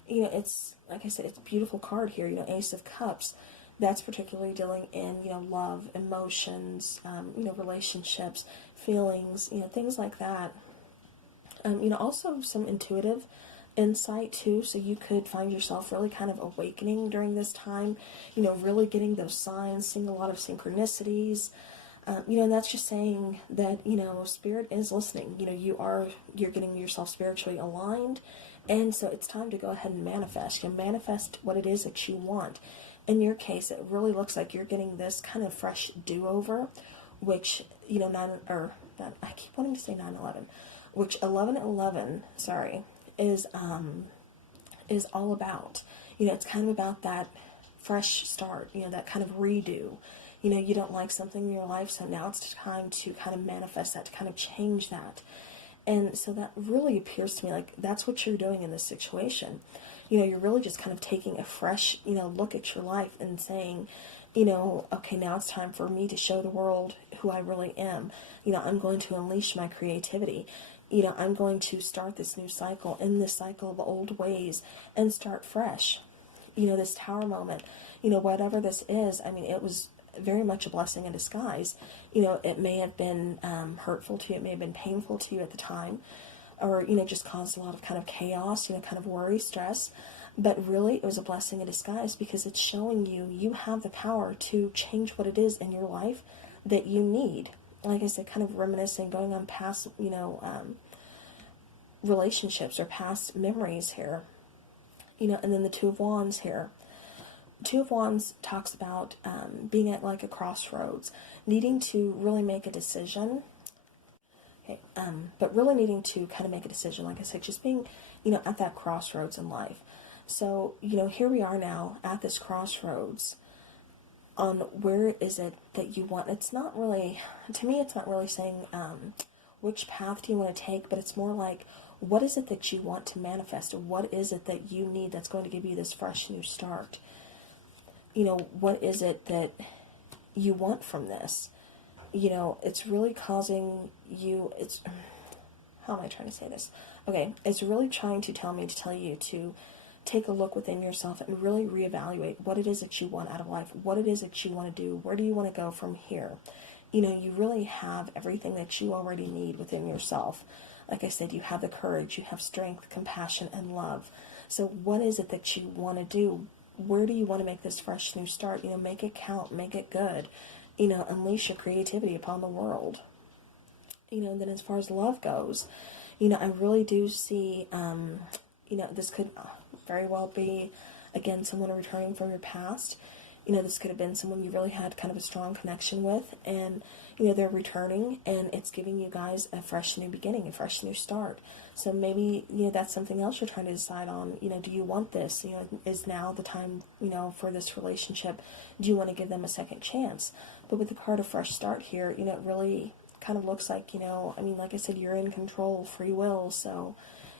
It's, like I said, it's a beautiful card here, Ace of Cups. That's particularly dealing in, love, emotions, relationships, feelings, things like that. Also some intuitive insight too, so you could find yourself really kind of awakening during this time, really getting those signs, seeing a lot of synchronicities, and that's just saying that, Spirit is listening. You're getting yourself spiritually aligned, and so it's time to go ahead and manifest. Manifest what it is that you want. In your case, it really looks like you're getting this kind of fresh do-over, which, I keep wanting to say 9/11, which 11/11, is all about. It's kind of about that fresh start, that kind of redo. You don't like something in your life, so now it's time to kind of manifest that, to kind of change that. And so that really appears to me like that's what you're doing in this situation. You're really just kind of taking a fresh, look at your life and saying, okay, now it's time for me to show the world who I really am. I'm going to unleash my creativity. I'm going to start this new cycle, in this cycle of old ways, and start fresh. This Tower moment, whatever this is, it was very much a blessing in disguise. You know, it may have been hurtful to you, it may have been painful to you at the time, or, you know, just caused a lot of kind of chaos, you know, kind of worry, stress. But really, it was a blessing in disguise, because it's showing you have the power to change what it is in your life that you need. Like I said, kind of reminiscing, going on past, you know, relationships or past memories here. You know, and then the Two of Wands here. Two of Wands talks about being at like a crossroads, needing to really make a decision. Okay, but really needing to kind of make a decision, like I said, just being, you know, at that crossroads in life. So, you know, here we are now at this crossroads on where is it that you want. It's not really, to me, it's not really saying which path do you want to take, but it's more like, what is it that you want to manifest? Or what is it that you need that's going to give you this fresh new start? You know, what is it that you want from this? You know, it's really causing you, it's, how am I trying to say this? Okay, it's really trying to tell you to take a look within yourself and really reevaluate what it is that you want out of life, what it is that you want to do, where do you want to go from here? You know, you really have everything that you already need within yourself. Like I said, you have the courage, you have strength, compassion, and love. So what is it that you want to do? Where do you want to make this fresh new start? You know, make it count, make it good. You know, unleash your creativity upon the world. You know, and then as far as love goes, you know, I really do see, you know, this could very well be, again, someone returning from your past. You know, this could have been someone you really had kind of a strong connection with, and, you know, they're returning, and it's giving you guys a fresh new beginning, a fresh new start. So maybe, you know, that's something else you're trying to decide on. You know, do you want this? You know, is now the time, you know, for this relationship? Do you want to give them a second chance? But with the card of fresh start here, you know, it really kind of looks like, you know, I mean, like I said, you're in control, free will, so,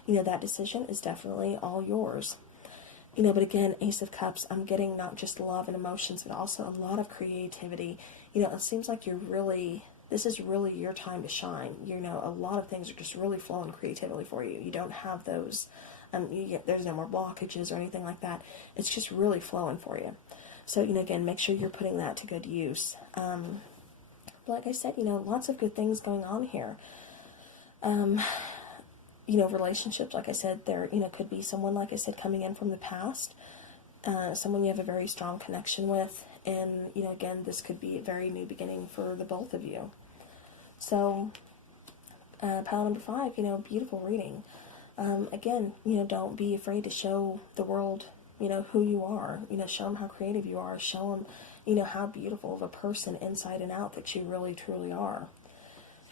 you know, that decision is definitely all yours. You know, but again, Ace of Cups, I'm getting not just love and emotions, but also a lot of creativity. You know, it seems like you're really, this is really your time to shine. You know, a lot of things are just really flowing creatively for you. You don't have those, there's no more blockages or anything like that. It's just really flowing for you. So, you know, again, make sure you're putting that to good use. Like I said, you know, lots of good things going on here. You know, relationships, like I said, there, you know, could be someone, like I said, coming in from the past, someone you have a very strong connection with, and, you know, again, this could be a very new beginning for the both of you. So, pile number 5, you know, beautiful reading. Again, you know, don't be afraid to show the world, you know, who you are. You know, show them how creative you are. Show them, you know, how beautiful of a person inside and out that you really, truly are.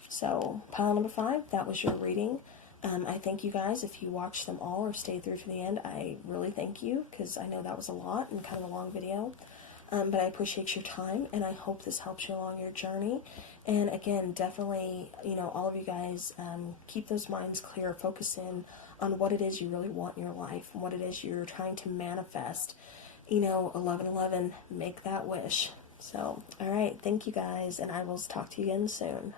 So, pile number 5, that was your reading. I thank you guys. If you watched them all or stayed through to the end, I really thank you, because I know that was a lot and kind of a long video. But I appreciate your time, and I hope this helps you along your journey. And again, definitely, you know, all of you guys, keep those minds clear, focus in on what it is you really want in your life, and what it is you're trying to manifest. You know, 1111, make that wish. So, all right, thank you guys, and I will talk to you again soon.